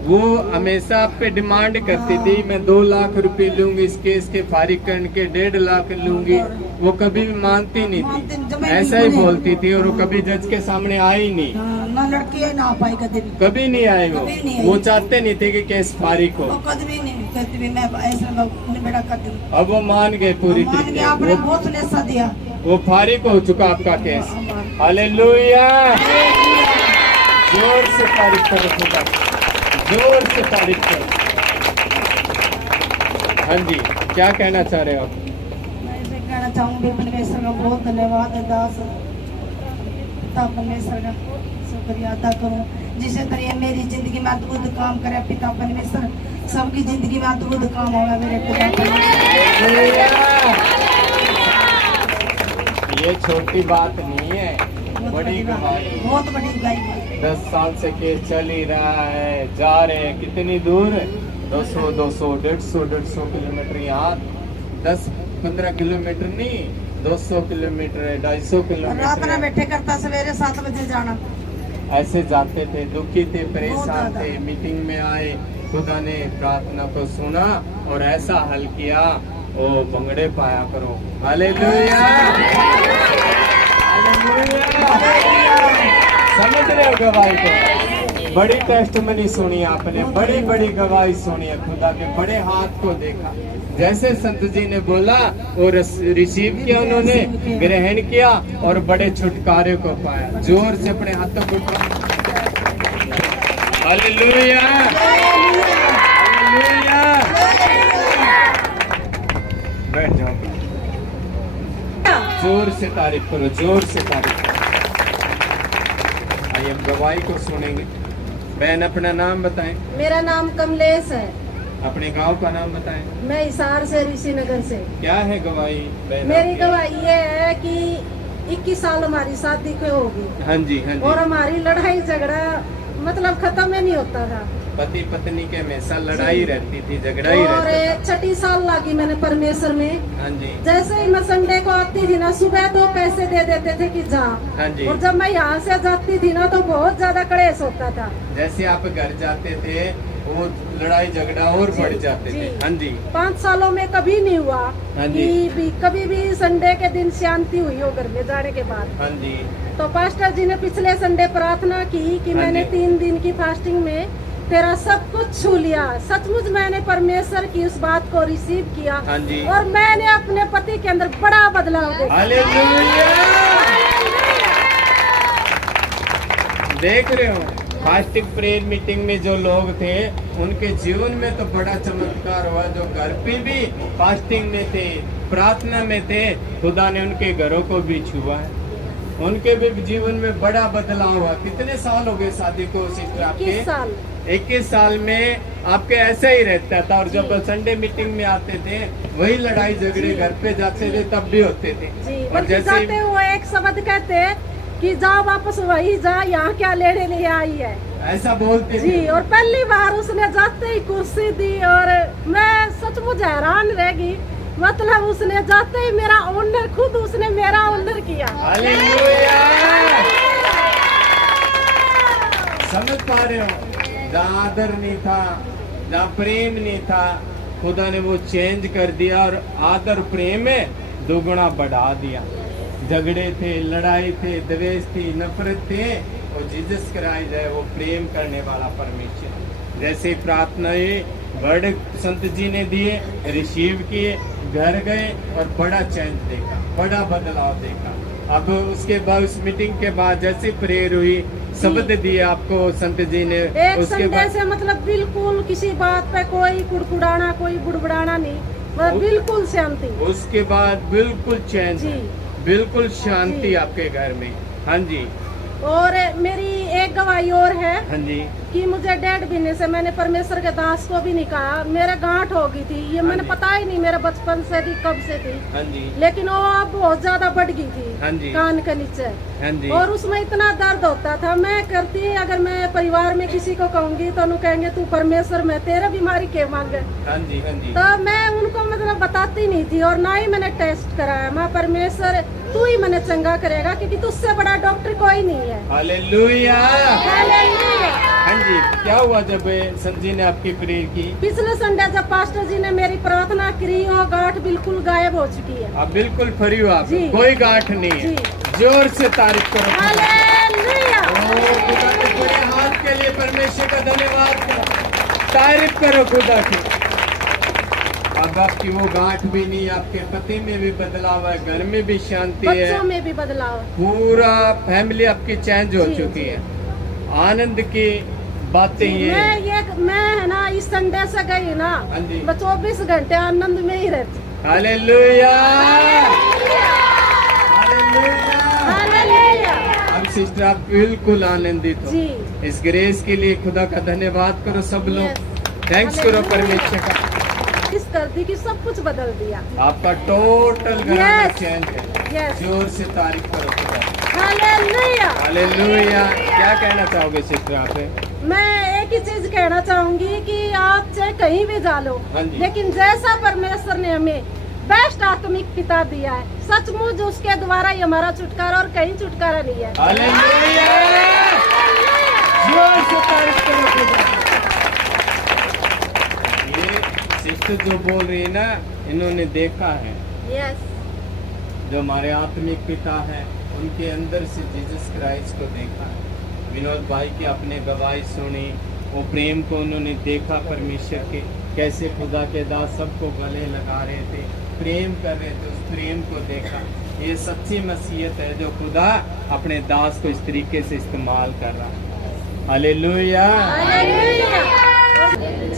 वो हमेशा आप पे डिमांड करती थी, मैं 2 लाख रुपए लूंगी इस केस के फारिग करने के, 1.5 लाख लूंगी। वो कभी भी मानती नहीं थी, ऐसा ही बोलती थी। और वो कभी जज के सामने आई नहीं, ना लड़की है ना पाई, कभी नहीं आए। वो चाहते नहीं थे कि केस फारिग हो। कभी नहीं कहती भी मैं ऐसा निबेड़ा कर दूं। अब वो मान गए पूरी मान के तरीके, आपने बहुत लेसा दिया। वो फारिग हो चुका आपका केस। हालेलुया। जोर से तारीफ करो खुदा, जोर से तारीफ करो। हाँ जी क्या कहना चाह रहे हो आप? मैं इसे कहना चाहूंगी, परमेश्वर का बहुत धन्यवाद है दास, पिता परमेश्वर का शुक्रिया अदा करूं, जिसे तरह मेरी जिंदगी में अद्भुत काम करे। पिता परमेश्वर सबकी जिंदगी में अद्भुत काम होगा मेरे पिता परमेश्वर। ये छोटी बात नहीं है, बड़ी गवाही। बहुत बड़ी गवाही है। 10 साल से केस चल ही रहा है, जा रहे हैं कितनी दूर? 200 150 किलोमीटर, यहाँ 10-15 किलोमीटर नहीं, 200 किलोमीटर है, 250 रात में किलोमीटर। बैठे करता, सवेरे 7 बजे जाना। ऐसे जाते थे, दुखी थे, बहुत परेशान ज्यादा। थे। मीटिंग में आए, खुदा ने प्रार्थना को सुना और ऐसा हल किया, ओ बंगड़े पाया करो। Hallelujah, hallelujah. समझ रहे हो गवाही को? बड़ी टेस्टमनी सुनी आपने, बड़ी बड़ी गवाही सुनी है, खुदा के बड़े हाथ को देखा। जैसे संत जी ने बोला और रिसीव किया, उन्होंने ग्रहण किया और बड़े छुटकारे को पाया। जोर से अपने हाथों को हालेलुया, हालेलुया। बैठ जाओ, जोर से तारीफ करो, जोर से तारीफ करो। आइए हम गवाही को सुनेंगे। बहन अपना नाम बताएं, मेरा नाम कमलेश है, अपने गांव का नाम बताएं। मैं हिसार से, ऋषि नगर से। क्या है गवाही बहन? मेरी आपकी? गवाही ये है कि 21 साल हमारी शादी को होगी हाँ जी, हाँ और जी। हमारी लड़ाई झगड़ा मतलब खत्म ही नहीं होता था। पति पत्नी के हमेशा लड़ाई रहती थी, झगड़ा ही और रहता था। 6 साल लगी मैंने परमेश्वर में। हाँ जी, जैसे ही मैं संडे को आती थी ना, सुबह तो पैसे दे देते थे कि जा, हाँ जी। और जब मैं यहाँ से जाती थी ना तो बहुत ज्यादा कलेश होता था। जैसे आप घर जाते थे वो लड़ाई झगड़ा और बढ़ जाते थे। हाँ जी, 5 सालों में कभी नहीं हुआ हाँ कि जी। कभी भी संडे के दिन शांति हुई हो घर में जाने के बाद। हाँ जी, तो पास्टर जी ने पिछले संडे प्रार्थना की कि हाँ मैंने जी। 3 दिन की फास्टिंग में तेरा सब कुछ छू लिया। सचमुच मैंने परमेश्वर की उस बात को रिसीव किया हाँ जी। और मैंने अपने पति के अंदर बड़ा बदलाव देखा। हालेलुया। देख रहे हो, फास्टिंग प्रेयर मीटिंग में जो लोग थे उनके जीवन में तो बड़ा चमत्कार हुआ। जो घर पे भी फास्टिंग में थे, प्रार्थना में थे, खुदा ने उनके घरों को भी छुआ है, उनके भी जीवन में बड़ा बदलाव हुआ। कितने साल हो गए शादी को सिस्टर आपके? 21 साल। 21 साल में आपके ऐसा ही रहता था। और जब संडे मीटिंग में आते थे वही लड़ाई झगड़े, घर पे जाते थे तब भी होते थे। जी, और बल्कि जैसे जाते हुए एक शब्द कहते कि जाओ वापस वही जा, यहाँ क्या लेने लिए आई है। ऐसा बोलते जी, थे। और पहली बार उसने जाते ही कुर्सी दी और मैं सचमुच हैरान रह गई। मतलब उसने जाते ही मेरा ऑनर, खुद उसने मेरा ऑनर किया। हालेलुया। समझ पा रहे हो? जहाँ आदर नहीं था, जहाँ प्रेम नहीं था, खुदा ने वो चेंज कर दिया और आदर प्रेम में दुगुना बढ़ा दिया। झगड़े थे, लड़ाई थे, द्वेष थी, नफरत थे, वो जीसस कराई जाए, वो प्रेम करने वाला परमेश्वर। जैसे प्रार्थनाएं वर्ड संत जी ने दिए, रिसीव किए, घर गए और बड़ा चेंज देखा, बड़ा बदलाव देखा। अब उसके बाद उस मीटिंग के बाद जैसे प्रेयर हुई, शब्द दिए आपको संत जी ने, एक उसके संडे बाद से मतलब बिल्कुल किसी बात पे कोई कुड़कुड़ाना, कोई बुड़बुड़ाना नहीं, मतलब बिल्कुल शांति। उसके बाद बिल्कुल चैन, जी। बिल्कुल शांति जी। आपके घर में। हाँ जी, और मेरी एक गवाही और है हाँ जी, कि मुझे 1.5 महीने से मैंने परमेश्वर के दास को भी नहीं कहा, मेरे गांठ हो गई थी, ये मैंने जी। पता ही नहीं मेरे बचपन से थी, कब से थी, हाँ जी, लेकिन वो अब बहुत ज्यादा बढ़ गई हाँ थी जी। कान के नीचे। हाँ जी, और उसमें इतना दर्द होता था, मैं करती, अगर मैं परिवार में किसी को कहूंगी तो उन्हें कहेंगे तू परमेश्वर में तेरे बीमारी के मांगे, हाँ जी, हाँ जी, तो मैं उनको मतलब बताती नहीं थी और ना ही मैंने टेस्ट कराया। मैं परमेश्वर तू ही मैंने चंगा करेगा, क्योंकि तुझसे बड़ा डॉक्टर कोई नहीं है। हालेलुया। हालेलुया। हाँ जी, क्या हुआ जब संत जी ने आपकी प्रेयर की? पिछले संडे जब पास्टर जी ने मेरी प्रार्थना करी, वो गांठ बिल्कुल गायब हो चुकी है। आप बिल्कुल फ्री हो, आप जी। कोई गांठ नहीं है। जी। जोर से तारीफ करो। हालेलुया। ओ, खुदा के बड़े हाथ के लिए परमेश्वर का धन्यवाद करो, तारीफ करो खुदा की। अब आपकी वो गांठ भी नहीं, आपके पति में भी बदलाव है, घर में भी शांति है, बच्चों में भी बदलाव। पूरा फैमिली आपकी चेंज हो जी, चुकी जी। है। आनंद की बातें ये मैं है ना इस संडे से गई ना, हाँ जी। मैं 24 घंटे आनंद में ही रहती। Hallelujah, hallelujah. हालेलुया। अब सिस्टर आप बिल्कुल आनंदित हो। जी। इस ग्रेस के लिए खुदा का धन्यवाद करो सब लोग। Yes. थैंक्स करो परमेश्वर का। इस कर दी कि सब कुछ बदल दिया। आपका टोटल घराना Yes. चेंज है। Yes. जोर से तारीफ करो खुदा। हालेलुया। हालेलुया। क्या कहना चाहोगे सिस्टर आप? मैं एक ही चीज कहना चाहूंगी कि आप चाहे कहीं भी जा लो, हाँ जी। लेकिन जैसा परमेश्वर ने हमें बेस्ट आत्मिक पिता दिया है, सचमुच उसके द्वारा ही हमारा छुटकारा और कहीं छुटकारा नहीं है। हालेलुया। जोर से तारीफ करो खुदा। ये सिस्टर जो बोल रही है ना, इन्होंने देखा है, यस। जो हमारे आत्मिक पिता है, उनके अंदर से जीसस क्राइस्ट को देखा है। विनोद भाई की अपने गवाही सुनी, वो प्रेम को उन्होंने देखा परमेश्वर के, कैसे खुदा के दास सबको गले लगा रहे थे, प्रेम कर रहे थे, उस प्रेम को देखा। ये सच्ची मसीहत है जो खुदा अपने दास को इस तरीके से इस्तेमाल कर रहा है। हालेलुया। हालेलुया।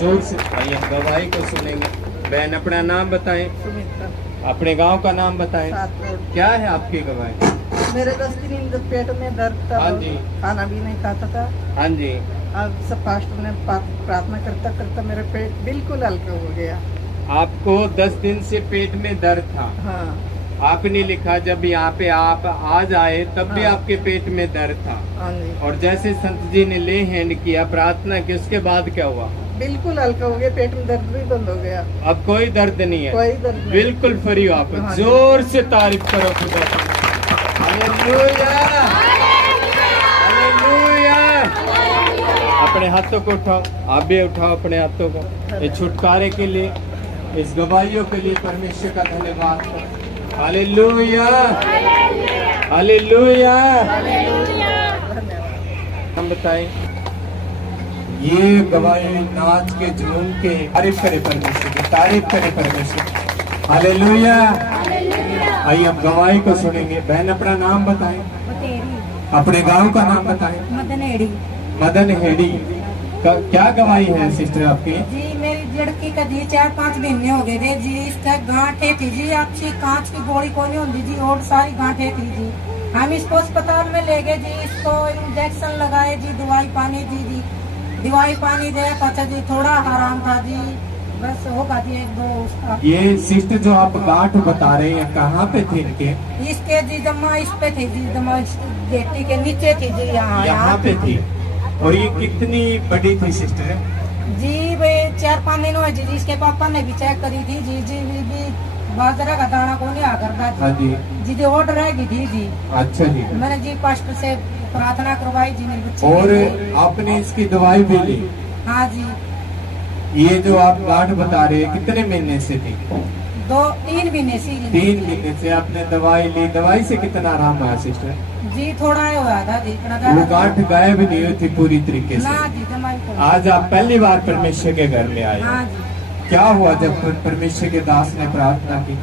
जोर से भाई हम गवाही को सुनेंगे। बहन अपना नाम बताएं, अपने गांव का नाम बताएं, क्या है आपकी गवाही? मेरे 10 दिन पेट में दर्द था, हाँ जी। खाना भी नहीं खाता था। हाँ जी, अब सब पास्टर ने प्रार्थना करता करता मेरा पेट बिल्कुल हल्का हो गया। आपको 10 दिन से पेट में दर्द था। हाँ आपने लिखा जब यहाँ पे आप आज आए तब भी हाँ। आपके पेट में दर्द था, हाँ जी, और जैसे संत जी ने ले हैंड किया, प्रार्थना की, उसके बाद क्या हुआ? बिल्कुल हल्का हो गया, पेट में दर्द भी बंद हो गया, अब कोई दर्द नहीं है, कोई दर्द नहीं। बिल्कुल फ्री हो आप। हाँ जी। जोर से तारीफ करो खुदा की। Hallelujah, hallelujah. अपने हाथों को उठाओ, आप भी उठाओ अपने हाथों को। ये छुटकारे के लिए, इस गवाहियों के लिए परमेश्वर का धन्यवाद करो। Hallelujah, hallelujah. हम बताएं, ये गवाही नाच के झूम के तारीफ करे परमेश्वर की, तारीफ करे परमेश्वर। हालेलुया। आइए हम गवाही को सुनेंगे। बहन अपना नाम बताएं, अपने गांव का नाम बताएं। मदन हेड़ी। क्या गवाही है सिस्टर आपकी? जी मेरी लड़की का जी 4-5 महीने हो गए थे जी, इसका गांठे थी जी, अच्छी कांच की गोली कोई नहीं होती जी, और सारी गांठे थी जी। हम इसको अस्पताल में ले गए जी, इसको इंजेक्शन लगाए जी, दवाई पानी दी जी, दवाई पानी दे अच्छा जी, थोड़ा आराम था जी, बस होगा जी 1-2 उसका। ये सिस्टर जो आप गांठ बता रहे हैं, कहाँ पे थे इनके? इसके जी जमा इस पे थी जी, जमा गेटी के नीचे थी जी, यहाँ पे थी। और ये कितनी बड़ी थी सिस्टर? जी वे 4-5 दिन हुए जी, इसके पापा ने भी चेक करी थी जी, जी भी बाजरा का दाना को नहीं आ करता हाँ जी। जी, जो ऑर्डर रहेगी थी जी। अच्छा जी। मैंने जी पास्टर से प्रार्थना करवाई जी, मेरी बच्ची और के लिए। आपने इसकी दवाई भी ली? हाँ जी, ये जो आप गांठ बता रहे हैं कितने महीने से थी? 2-3 महीने से 3 महीने से आपने दवाई ली, दवाई से कितना आराम आया सिस्टर? जी, थोड़ा ही हुआ था जी, इतना वो ज्यादा गांठ गायब नहीं हुई थी पूरी तरीके ना से? जी, जमा ही थोड़ा। आज आप पहली बार परमेश्वर के घर में आए, हाँ जी, क्या हुआ जब परमेश्वर के दास ने प्रार्थना की?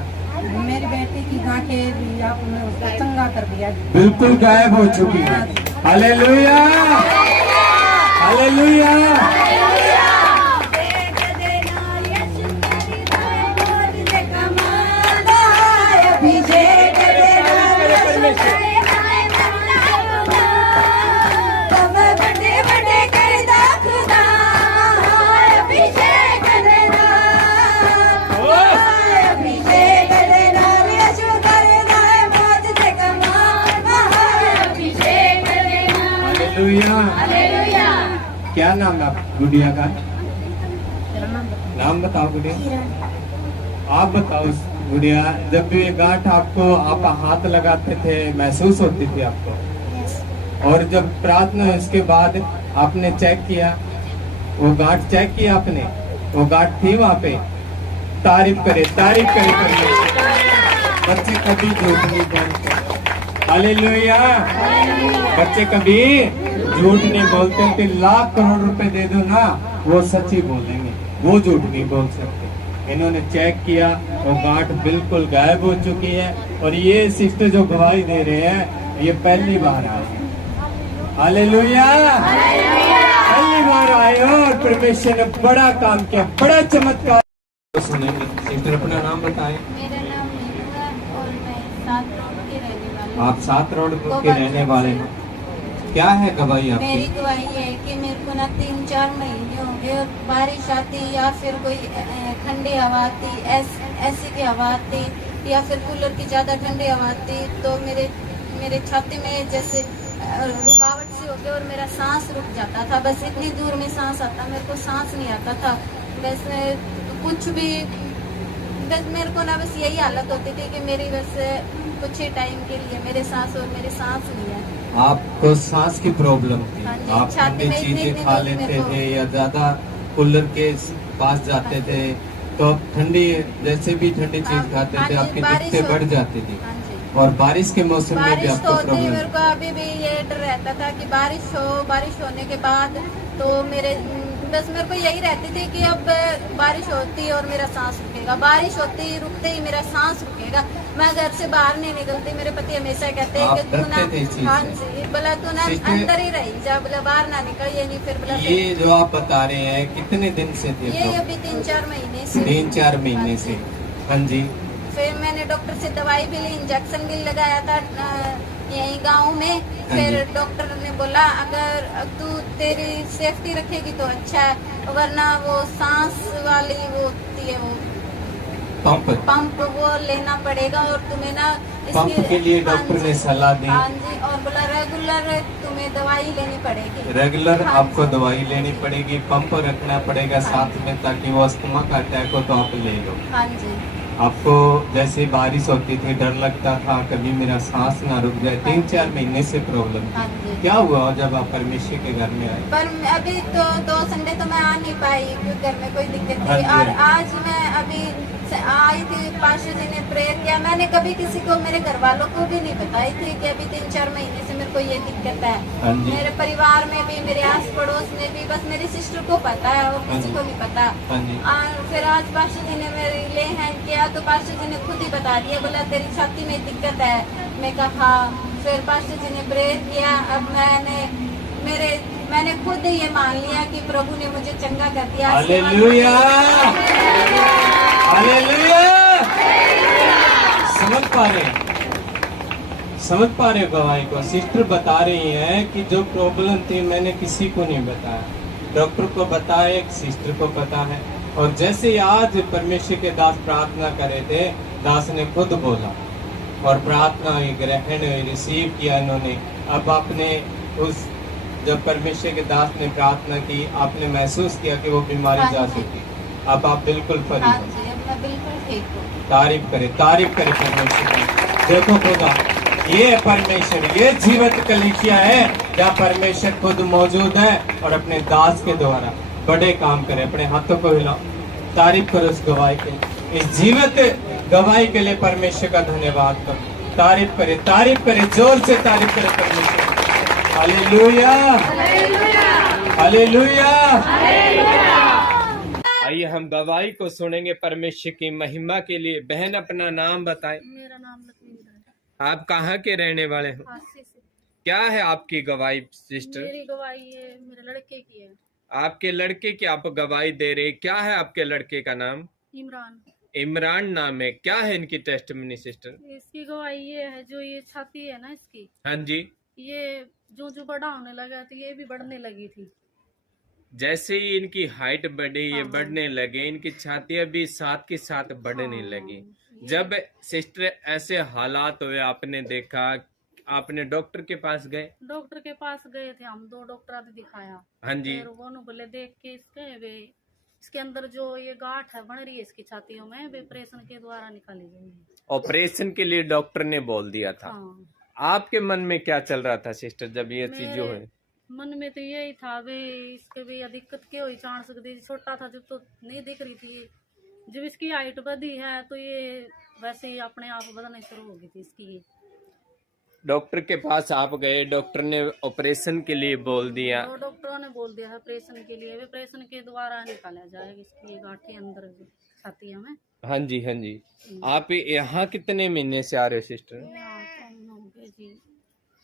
मेरी बेटी की गांठें भी आपने उसको चंगा कर दिया जी। बिल्कुल गायब हो चुकी है। Hallelujah, hallelujah. हालेलुया। क्या नाम है आप गुड़िया का? नाम बताओ गुड़िया। आप बताओ गुड़िया, जब भी ये गांठ आपको आप हाथ लगाते थे महसूस होती थी आपको? और जब प्रार्थना इसके बाद आपने चेक किया, वो गांठ चेक किया आपने, वो गांठ थी वहाँ पे? तारीफ करे, तारीफ करे परमेश्वर। बच्चे कभी झूठ नहीं बोलते। हालेलुया। बच्चे कभी झूठ नहीं बोलते कि लाख करोड़ रुपए दे दो ना, वो सच्ची बोलेंगे, वो झूठ नहीं बोल सकते। इन्होंने चेक किया, वो गांठ बिल्कुल गायब हो चुकी है। और ये सिस्टर जो गवाही दे रहे हैं, ये पहली बार आए हैं। हालेलुया, पहली बार आए हो और परमेश्वर ने बड़ा काम किया, बड़ा चमत्कार। सुनेंगे सिस्टर, अपना नाम बताएं। मेरा नाम नीलू है और मैं 7 रोड की रहने वाली हूँ। आप 7 रोड के रहने वाले हैं। क्या है गवाही मेरी आपकी? गवाही है कि मेरे को ना 3-4 महीने हो गए, और बारिश आती या फिर कोई ठंडी हवा आती, ऐसी की हवा आती, या फिर कूलर की ज़्यादा ठंडी हवा आती, तो मेरे छाती में जैसे रुकावट सी हो गई और मेरा सांस रुक जाता था। बस इतनी दूर में सांस आता, मेरे को सांस नहीं आता था। वैसे कुछ भी, बस मेरे को ना बस यही हालत होती थी कि मेरी वैसे कुछ ही टाइम के लिए मेरे सांस नहीं है। आपको सांस की प्रॉब्लम थी? हाँ जी, आप छाती ठंडी में इतनी चीजें खा दर्द लेते मेरे को। थे या ज्यादा कूलर के पास जाते थे, तो आप ठंडी जैसे भी ठंडी चीज खाते हाँ थे जी, आपकी बारिश दिक्कतें हो- बढ़ जाती थी। हाँ जी। और बारिश के मौसम में भी बारिश तो आपको होती है, मेरे प्रॉब्लम? को अभी भी ये डर रहता था कि बारिश होने के बाद तो बस मेरे को यही रहती थी कि अब बारिश होती और मेरा सांस रुकेगा, बारिश होती रुकते ही मेरा सांस रुकेगा, मैं घर से बाहर नहीं निकलती। मेरे पति हमेशा कहते हैं आप कि तू ना, डरते थे इस चीज हाँ से? जी, बोला तू ना सिस्टर, अंदर ही रही जा, बोला बाहर ना निकल, ये नहीं। फिर बोला ये जो आप बता रहे हैं कितने दिन से थे? ये अभी 3-4 महीने से। 3-4 महीने से। हाँ जी। फिर मैंने डॉक्टर से दवाई भी ली, इंजेक्शन भी लगाया था यहीं गांव में। फिर जी। डॉक्टर ने बोला अगर तू तेरी सेफ्टी रखेगी तो अच्छा है, वरना वो सांस वाली वो होती है, वो पंप वो लेना पड़ेगा और तुम्हें ना पंप के लिए डॉक्टर ने सलाह दी? हाँ जी, और बोला रेगुलर तुम्हें दवाई लेनी पड़ेगी। रेगुलर हाँ आपको जी। दवाई लेनी पड़ेगी, पंप रखना पड़ेगा साथ में, ताकि वो अस्थमा का अटैक हो तो आप ले लो। हाँ जी। आपको जैसे बारिश होती थी डर लगता था कभी मेरा सांस ना रुक जाए, 3-4 महीने से प्रॉब्लम हाँ थी। जी। क्या हुआ जब आप परमेश्वर के घर में आए? पर अभी तो 2 संडे तो मैं आ नहीं पाई क्योंकि घर में कोई दिक्कत हाँ थी। जी। और आज मैं अभी आई थी, पास्टर जी ने प्रेयर किया। मैंने कभी किसी को, मेरे घर वालों को भी नहीं बताई थी कि अभी 3-4 महीने से मेरे को ये दिक्कत है। हाँ जी। मेरे परिवार में भी, मेरे आस पड़ोस में भी, बस मेरी सिस्टर को पता है और हाँ किसी जी। को नहीं पता। हाँ जी। फिर आज पास्टर जी ने मेरे ले हैंड किया तो पास्टर जी ने खुद ही बता दिया, बोला तेरी छाती में दिक्कत है। मैं कहा फिर पास्टर जी ने प्रेयर किया। अब मैंने खुद ये मान लिया कि प्रभु ने मुझे चंगा कर दिया। Hallelujah, hallelujah. समझ पा रहे हो गवाही को? सिस्टर बता रही हैं कि जो प्रॉब्लम थी मैंने किसी को नहीं बताया, डॉक्टर को बताया, सिस्टर को पता है। और जैसे ही आज परमेश्वर के दास प्रार्थना कर रहे थे, दास ने खुद बोला और प्रार्थना ग्रहण रिसीव किया इन्होंने। अब आपने उस जब परमेश्वर के दास ने प्रार्थना की, आपने महसूस किया कि वो बीमारी हाँ जा जी। चुकी, अब आप बिल्कुल फ्री हाँ हो। जी, अब मैं बिल्कुल ठीक हूँ। तारीफ करे परमेश्वर की। देखो खुदा, ये परमेश्वर, ये जीवित कलीसिया है जहाँ परमेश्वर खुद मौजूद है और अपने दास के द्वारा बड़े काम करे। अपने हाथों को हिलाओ, तारीफ करो इस गवाही के लिए, इस जीवित गवाही के लिए परमेश्वर का धन्यवाद करो। तारीफ करे, जोर से तारीफ करे परमेश्वर। Hallelujah, hallelujah. आइए हम गवाही को सुनेंगे परमेश्वर की महिमा के लिए। बहन अपना नाम बताएं। मेरा नाम लक्ष्मी है। आप कहाँ के रहने वाले हो? हास्य से। क्या है आपकी गवाही सिस्टर? मेरी गवाही ये मेरे लड़के की है। आपके लड़के की आप गवाही दे रहे, क्या है आपके लड़के का नाम? इमरान। इमरान नाम है। क्या है इनकी टेस्टमनी सिस्टर? इसकी गवाही ये है, जो ये छाती है ना इसकी, हाँ जी, ये जो बड़ा होने लगा तो ये भी बढ़ने लगी थी। जैसे ही इनकी हाइट बढ़ी ये हाँ। बढ़ने लगे, इनकी छातियां भी साथ के साथ बढ़ने हाँ। लगी। जब सिस्टर ऐसे हालात हुए, आपने देखा, आपने डॉक्टर के पास गए? डॉक्टर के पास गए थे हम, 2 डॉक्टर ने दिखाया। हाँ जी, फिर वो बोले देख के इसके अंदर जो ये गांठ है बन रही है इसकी छातियों में, वे ऑपरेशन के द्वारा निकाली गई है। ऑपरेशन के लिए डॉक्टर ने बोल दिया था। हाँ। आपके मन में क्या चल रहा था सिस्टर जब ये चीज जो है? मन में तो यही था वे इसके भी दिक्कत क्या हुई, चांस सकती, छोटा था जब तो नहीं दिख रही थी। जब इसकी हाइट बढ़ी है तो ये वैसे ही अपने आप बढ़ने शुरू हो गई थी इसकी। डॉक्टर के पास आप गए, डॉक्टर ने ऑपरेशन के लिए बोल दिया। तो डॉक्टरों ने बोल दिया ऑपरेशन के लिए, ऑपरेशन के द्वारा निकाला जाएगा इसकी ये गांठें अंदर छातियों में। हाँ जी, हाँ जी। आप यहाँ कितने महीने से आ रहे हो सिस्टर? जी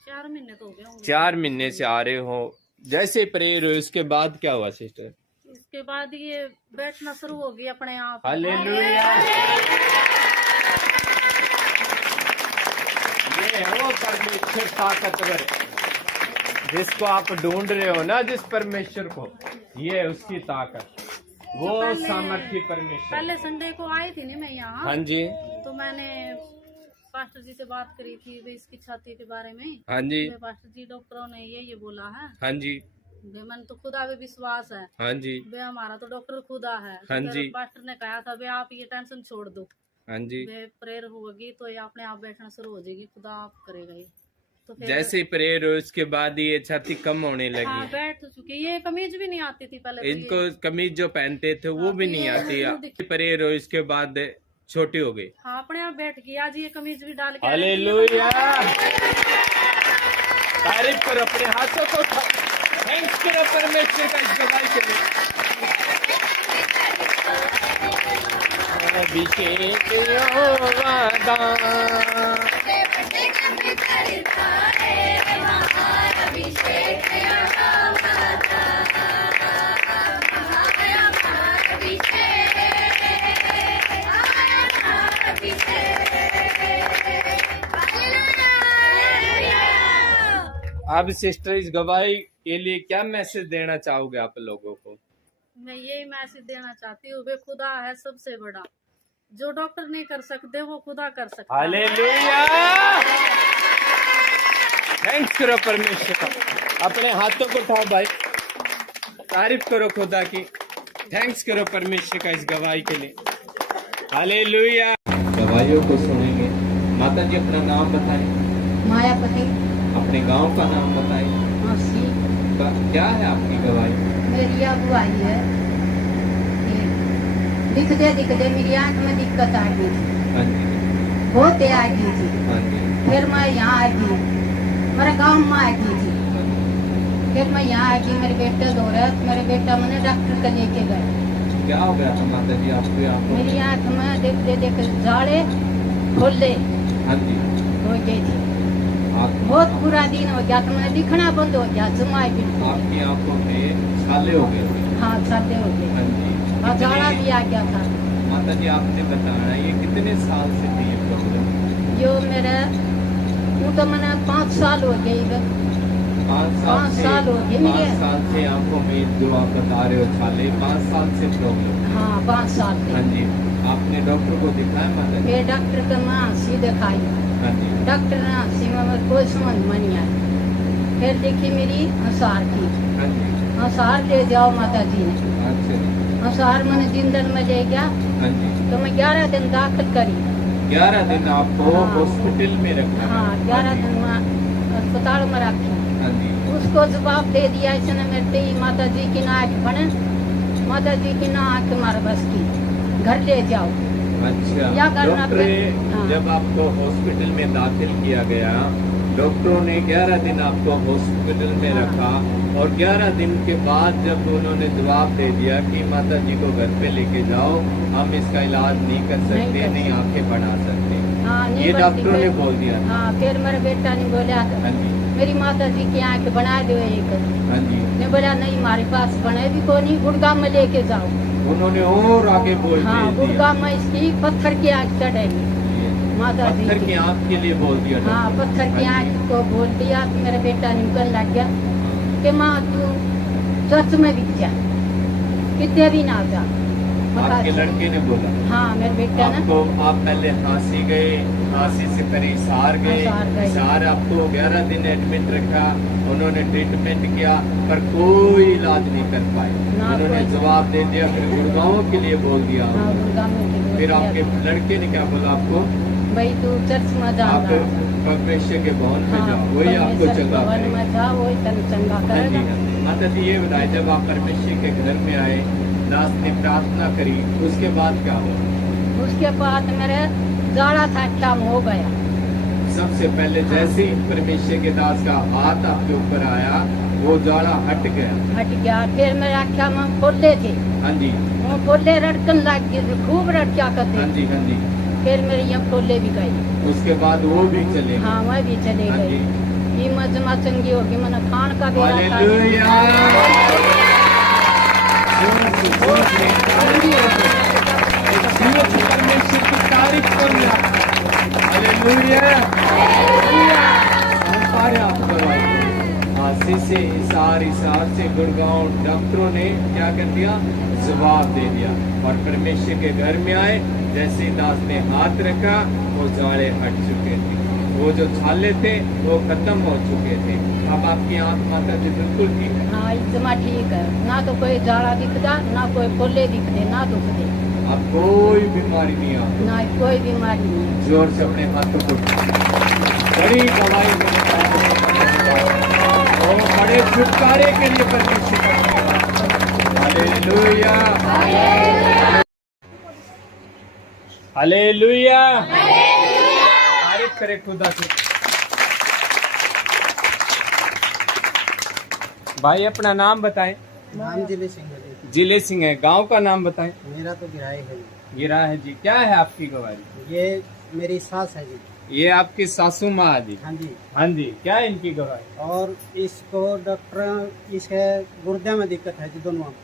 4 महीने तो हो गए होंगे। 4 महीने से आ रहे हो। जैसे प्रेयर हुई उसके बाद क्या हुआ सिस्टर? इसके बाद ये बैठना शुरू हो गई अपने आप। हालेलुया। ये है वो परमेश्वर ताकतवर जिसको आप ढूंढ रहे हो ना, जिस परमेश्वर को, ये है उसकी ताकत, वो सामर्थ्य परमेश्वर। पहले संडे को आई थी ना मैं यहाँ। हाँ जी, तो मैंने पास्टर जी से बात करी थी वे इसकी छाती के बारे में। हाँ जी, पास्टर जी डॉक्टरों ने ये बोला है। हाँ जी, मन तो खुदा पे विश्वास है। हाँ जी, वे हमारा तो डॉक्टर खुदा है। हाँ तो जी। पास्टर ने कहा था वे आप ये टेंशन छोड़ दो, हाँ जी। वे प्रेयर होगी तो ये अपने आप बैठना शुरू हो जाएगी, खुदा आप करेगा ये। तो फिर जैसे ही प्रेयर हुई उसके बाद ये छाती कम होने हाँ लगी। बैठ चुकी। ये कमीज भी नहीं आती थी पहले तो इनको ये। कमीज जो पहनते थे वो भी नहीं आती। प्रेयर हुई उसके बाद छोटी हो गई। हाँ अपने आप बैठ गई। आज ये कमीज भी डाल के हालेलुया। तारीफ करो, अपने हाथों को थैंक्स करो परमेश्वर का इस गवाही के लिए। अभिषेक वादा अब सिस्टर इस गवाही के लिए क्या मैसेज देना चाहोगे आप लोगों को? मैं यही मैसेज देना चाहती हूँ, वे खुदा है सबसे बड़ा, जो डॉक्टर नहीं कर सकते वो खुदा कर सकता है। हालेलुया। थैंक्स करो परमेश्वर का, अपने हाथों को उठाओ भाई, तारीफ करो खुदा की, थैंक्स करो परमेश्वर का इस गवाही के लिए। हालेलुया। गवाहियों को सुनेंगे। माता जी अपना नाम बताएं। मायापति। अपने गांव का नाम बताएं। क्या है आपकी गवाही? मेरी अगुवाई है। दिखते मेरी आंख में दिक्कत आ गई थी, हाँ जी, बहुत आ गई थी। हाँ जी, फिर मैं यहाँ आ गई, मेरे गांव में आ गई थी। फिर मैं यहाँ आ गई, मेरे बेटे दो रहे, मेरे बेटा मैंने डॉक्टर को लेके गए। क्या हो गया था माता जी आपके? आपको मेरी आंख में देखते जाड़े खोले हाँ जी, हो गई थी। आप बहुत बुरा दिन हो गया, तो मैंने दिखना बंद हो गया, जुमाई बिल्कुल। आपकी आंखों में छाले हो गए थे। हाँ छाले हो गए, हाँ जी। और जाड़ा भी आ गया था। माता जी आपने बताया ये कितने साल से थी ये प्रॉब्लम? जो मेरा वो तो मैंने 5 साल हो गए। 5 साल हो गए मेरे। 5 साल से आंखों में जो आप बता रहे हो छाले, 5 साल से प्रॉब्लम? हाँ 5 साल से। हाँ जी। आपने डॉक्टर को दिखाया माता जी? फिर डॉक्टर को मैं हंसी दिखाई, हाँ जी, डॉक्टर ने हंसी में कोई समझ में नहीं आई। फिर देखी मेरी हंसार की, हाँ जी, हंसार ले जाओ माता जी ने। अच्छा जी, हंसार मैंने जिंदन में ले गया, हाँ जी। तो मैं 11 दिन दाखिल करी। 11 दिन आपको हाँ। हॉस्पिटल में रखा? हाँ 11 दिन में अस्पताल में रखी। हाँ जी, उसको जवाब दे दिया इसने, मेरे माता जी की नाक बने माता जी की ना आंख मार बस की, घर ले जाओ। अच्छा या करना डॉक्टर फिर- हाँ। जब आपको हॉस्पिटल में दाखिल किया गया, डॉक्टरों ने 11 दिन आपको हॉस्पिटल में हाँ। रखा और 11 दिन के बाद जब उन्होंने जवाब दे दिया कि माता जी को घर पे लेके जाओ, हम इसका इलाज नहीं कर सकते, कर नहीं आंखें बढ़ा सकते, हाँ, नहीं ये बनती डॉक्टरों ने फिर- बोल दिया। हाँ, फिर मेरे बेटा ने बोला हाँ जी, मेरी माता जी की आंख बना दो एक। हाँ जी, ने बोला नहीं हमारे पास बने भी को नहीं, गुड़गांव में लेके जाओ। उन्होंने और आगे बोल हाँ, भेज दिया। गुड़गांव में इसकी पत्थर की आंख चढ़ेगी माता जी पत्थर की आंख के लिए बोल दिया हाँ, डॉक्टर। पत्थर की हाँ जी। आंख को बोल दिया। मेरा बेटा निकल लग गया कि माँ तू चर्च में भी जा, कितने भी ना जा। आपके लड़के ने बोला हाँ, मेरे बेटा ना आपको, आप पहले हांसी गए, हांसी से फिर हिसार गए, हिसार गए। हिसार आपको 11 दिन एडमिट रखा, उन्होंने ट्रीटमेंट किया पर कोई इलाज नहीं कर पाए। ना उन्होंने कोई। जवाब दे दिया, फिर गुड़गांव के लिए बोल दिया। हाँ, गुड़गांव में भी बोल फिर दिया। आपके लड़के ने क्या बोला आपको? भाई तू चर्च में आप जाना। परमेश्वर के भवन में हाँ, जाओ, वही आपको परमेश्वर चंगा भवन करेगा। में जाओ, वही तन चंगा हाँ जी, करेगा। हाँ जी। माता जी ये बताए, जब आप परमेश्वर के घर में आए, दास ने प्रार्थना करी, उसके बाद क्या हुआ? उसके बाद मेरे जाड़ा था कम हो गया। सबसे पहले जैसे ही परमेश्वर के दास का हाथ आपके ऊपर आया, वो जाड़ा हट गया। हट गया। फिर मेरे आख्या में खोले थे, हाँ जी, वो खोले रटकन लग गए थे, खूब रटक्या हाँ करते। जी, हाँ जी। फिर मेरे यहाँ खोले भी गए। उसके बाद वो भी चले। हाँ, मैं भी चले हाँ गए। जी। ये मजमा चंगी होगी, मैंने खान का भी रखा। हालेलुया। जोर से परमेश्वर की तारीफ करना। हालेलुया। हम सारे आप करवाए। हांसी से इशार से गुड़गांव डॉक्टरों ने क्या कर दिया? जवाब दे दिया और परमेश्वर के घर में आए। जैसे दास ने हाथ रखा, वो जाड़े हट चुके थे, वो जो छाले थे वो खत्म हो चुके थे। अब आपकी आंख माता जी बिल्कुल ठीक है। हाँ, इतना ठीक है, ना तो कोई जाड़ा दिखता, ना कोई खोले दिखते, ना दुखते, अब कोई बीमारी नहीं आती। ना कोई बीमारी नहीं। जोर से अपने हाथों को बड़ी गवाही देने और बड़े छुटकारे के लिए परमेश्वर हालेलुया, हालेलुया, तारीफ करे खुदा की। भाई अपना नाम बताएं। नाम जिले सिंह है जी। जिले सिंह है, गांव का नाम बताएं। मेरा तो गिराई है जी। गिरा है जी। क्या है आपकी गवाही? ये मेरी सास है जी। ये आपकी सासू माँ जी। हाँ जी। हाँ जी, क्या है इनकी गवाही? और इसको डॉक्टर इसके गुर्दे में दिक्कत है जी, दोनों में।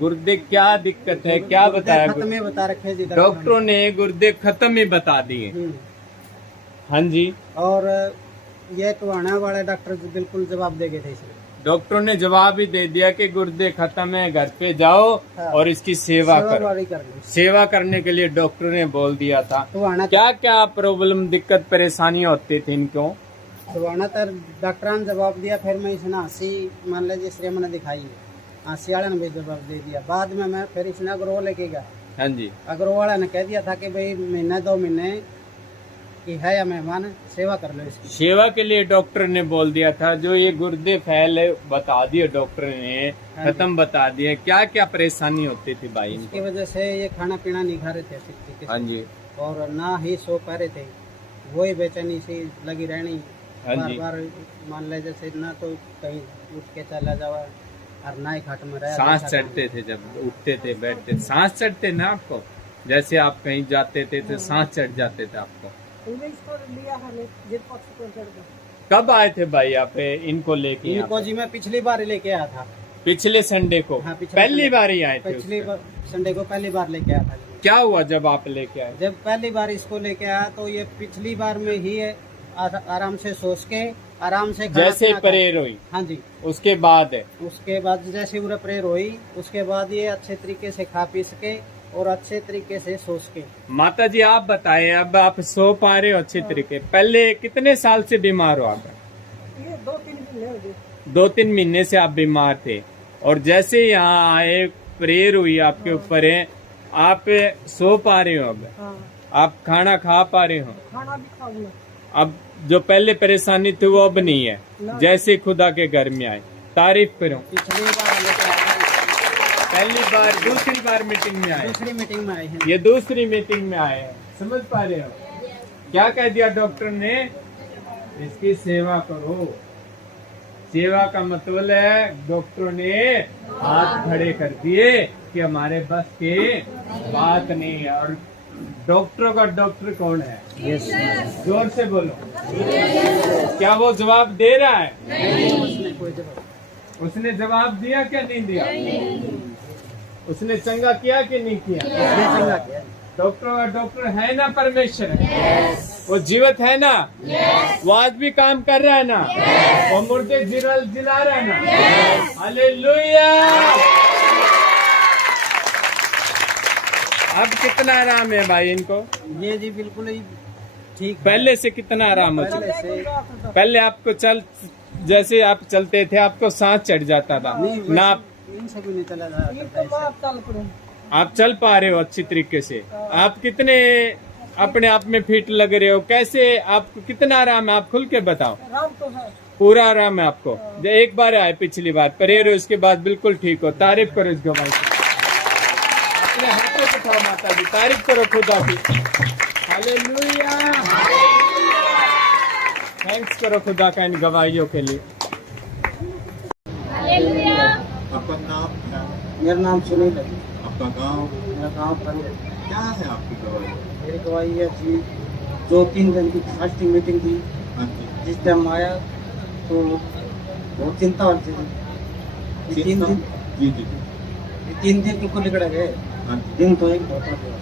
गुर्दे क्या दिक्कत है, क्या गुर्दे बताया? खत्म में बता रखे जी डॉक्टरों ने गुर्दे खत्म ही बता दिए। हाँ जी, और ये तो आने वाले डॉक्टर बिल्कुल जवाब दे गए थे इसमें। डॉक्टरों ने जवाब ही दे दिया कि गुर्दे खत्म है, घर पे जाओ हाँ। और इसकी सेवा करो। वाली कर ली। सेवा करने के लिए डॉक्टर ने बोल दिया था। तो आना क्या क्या प्रॉब्लम, दिक्कत, परेशानी होती थी इनको? तो आना तर डॉक्टर ने जवाब दिया। फिर मैं इसने हंसी मान लीजिए श्रेय मैंने दिखाई है, हंसी वाले ने भी जवाब दे दिया। बाद में मैं फिर इसने अग्रो लेके गया। हाँ जी, अग्रो वाले ने कह दिया था कि भाई महीना 2 महीने की है या मेहमान, सेवा कर लो इसकी। सेवा के लिए डॉक्टर ने बोल दिया था। जो ये गुर्दे फैले बता दिए डॉक्टर ने, हाँ जी। खत्म बता दिए। क्या क्या परेशानी होती थी भाई इसकी इनको? वजह से ये खाना पीना नहीं खा रहे थे ठीक तरीके हाँ से, जी, और ना ही सो पा रहे थे। वही बेचैनी सी लगी रहनी। हाँ बार जी। बार मान ले जैसे ना तो कहीं उठ के चला जावा और ना ही खाट में रहा। सांस चढ़ते थे जब उठते थे, बैठते थे, सांस चढ़ते ना आपको? जैसे आप कहीं जाते थे तो सांस चढ़ जाते थे आपको? कब आए थे भाई यहाँ पे इनको लेके? यहाँ इनको पे? जी मैं पिछली बार लेके आया था। पिछले संडे को? हाँ, पिछले पहली संडे। बार ही आए थे पिछली उसके? बार संडे को पहली बार लेके आया था जी। क्या हुआ जब आप लेके आए? जब पहली बार इसको लेके आया तो ये पिछली बार में ही आराम से सोच के आराम से खाना जैसे पीना प्रेयर हुई हाँ जी। उसके बाद है? उसके बाद जैसे पूरा प्रेयर हुई, उसके बाद ये अच्छे तरीके से खा पी सके और अच्छे तरीके से सोच के। माता जी आप बताएं, अब आप सो पा रहे हो अच्छे तरीके? पहले कितने साल से बीमार हो आप? ये 2-3 महीने हो गए। 2-3 महीने से आप बीमार थे और जैसे यहाँ आए, प्रेयर हुई आपके ऊपर है, आप सो पा रहे हो? अब आप खाना खा पा रहे हो? खाना भी खाऊंगा। अब जो पहले परेशानी थी वो अब नहीं है, जैसे खुदा के घर में आए। तारीफ करो। पिछली बार लेके आया था। पहली बार दूसरी बार मीटिंग में आए? दूसरी मीटिंग में आए हैं। ये दूसरी मीटिंग में आए हैं, समझ पा रहे हो? क्या कह दिया डॉक्टर ने? इसकी सेवा करो। सेवा का मतलब है डॉक्टरों ने हाथ खड़े कर दिए कि हमारे बस के बात नहीं है। और डॉक्टरों का डॉक्टर कौन है? जोर से बोलो। क्या वो जवाब दे रहा है? उसने जवाब दिया क्या नहीं दिया? उसने चंगा किया कि नहीं किया? डॉक्टर का डॉक्टर है ना परमेश्वर? वो जीवित है ना? वो आज भी काम कर रहा है ना? वो मुर्दे जिला रहा है ना? हालेलुया। अब कितना आराम है भाई इनको? ये जी बिल्कुल ही ठीक। पहले से कितना आराम हो चुका? पहले आपको जैसे आप चलते थे आपको सांस चढ़ जाता था ना? इनसे भी नहीं चला जा। आप चल पा रहे हो अच्छी तरीके से? आप कितने अपने आप में फिट लग रहे हो? कैसे आपको कितना आराम है? आप खुल के बताओ। पूरा आराम है आपको? जो एक बार आए पिछली बार प्रेयर हो, उसके बाद बिल्कुल ठीक हो। तारीफ करो इस गवाही की। अपने हाथों पे उठाओ माता जी, तारीफ करो खुदा की। हालेलुया। थैंक्स करो खुदा का इन गवाहियों के लिए। आपका नाम क्या है? मेरा नाम सुनील है। आपका गांव? मेरा गाँव पंजे। क्या है आपकी गवाही? मेरी गवाही है जी, 2-3 दिन की फास्टिंग मीटिंग थी। हाँ जी। जिस टाइम आया तो बहुत चिंता होती थी। ये 3 दिन जी जी ये 3 दिन बिल्कुल निकल गए। हाँ जी। दिन तो एक बहुत हो गया।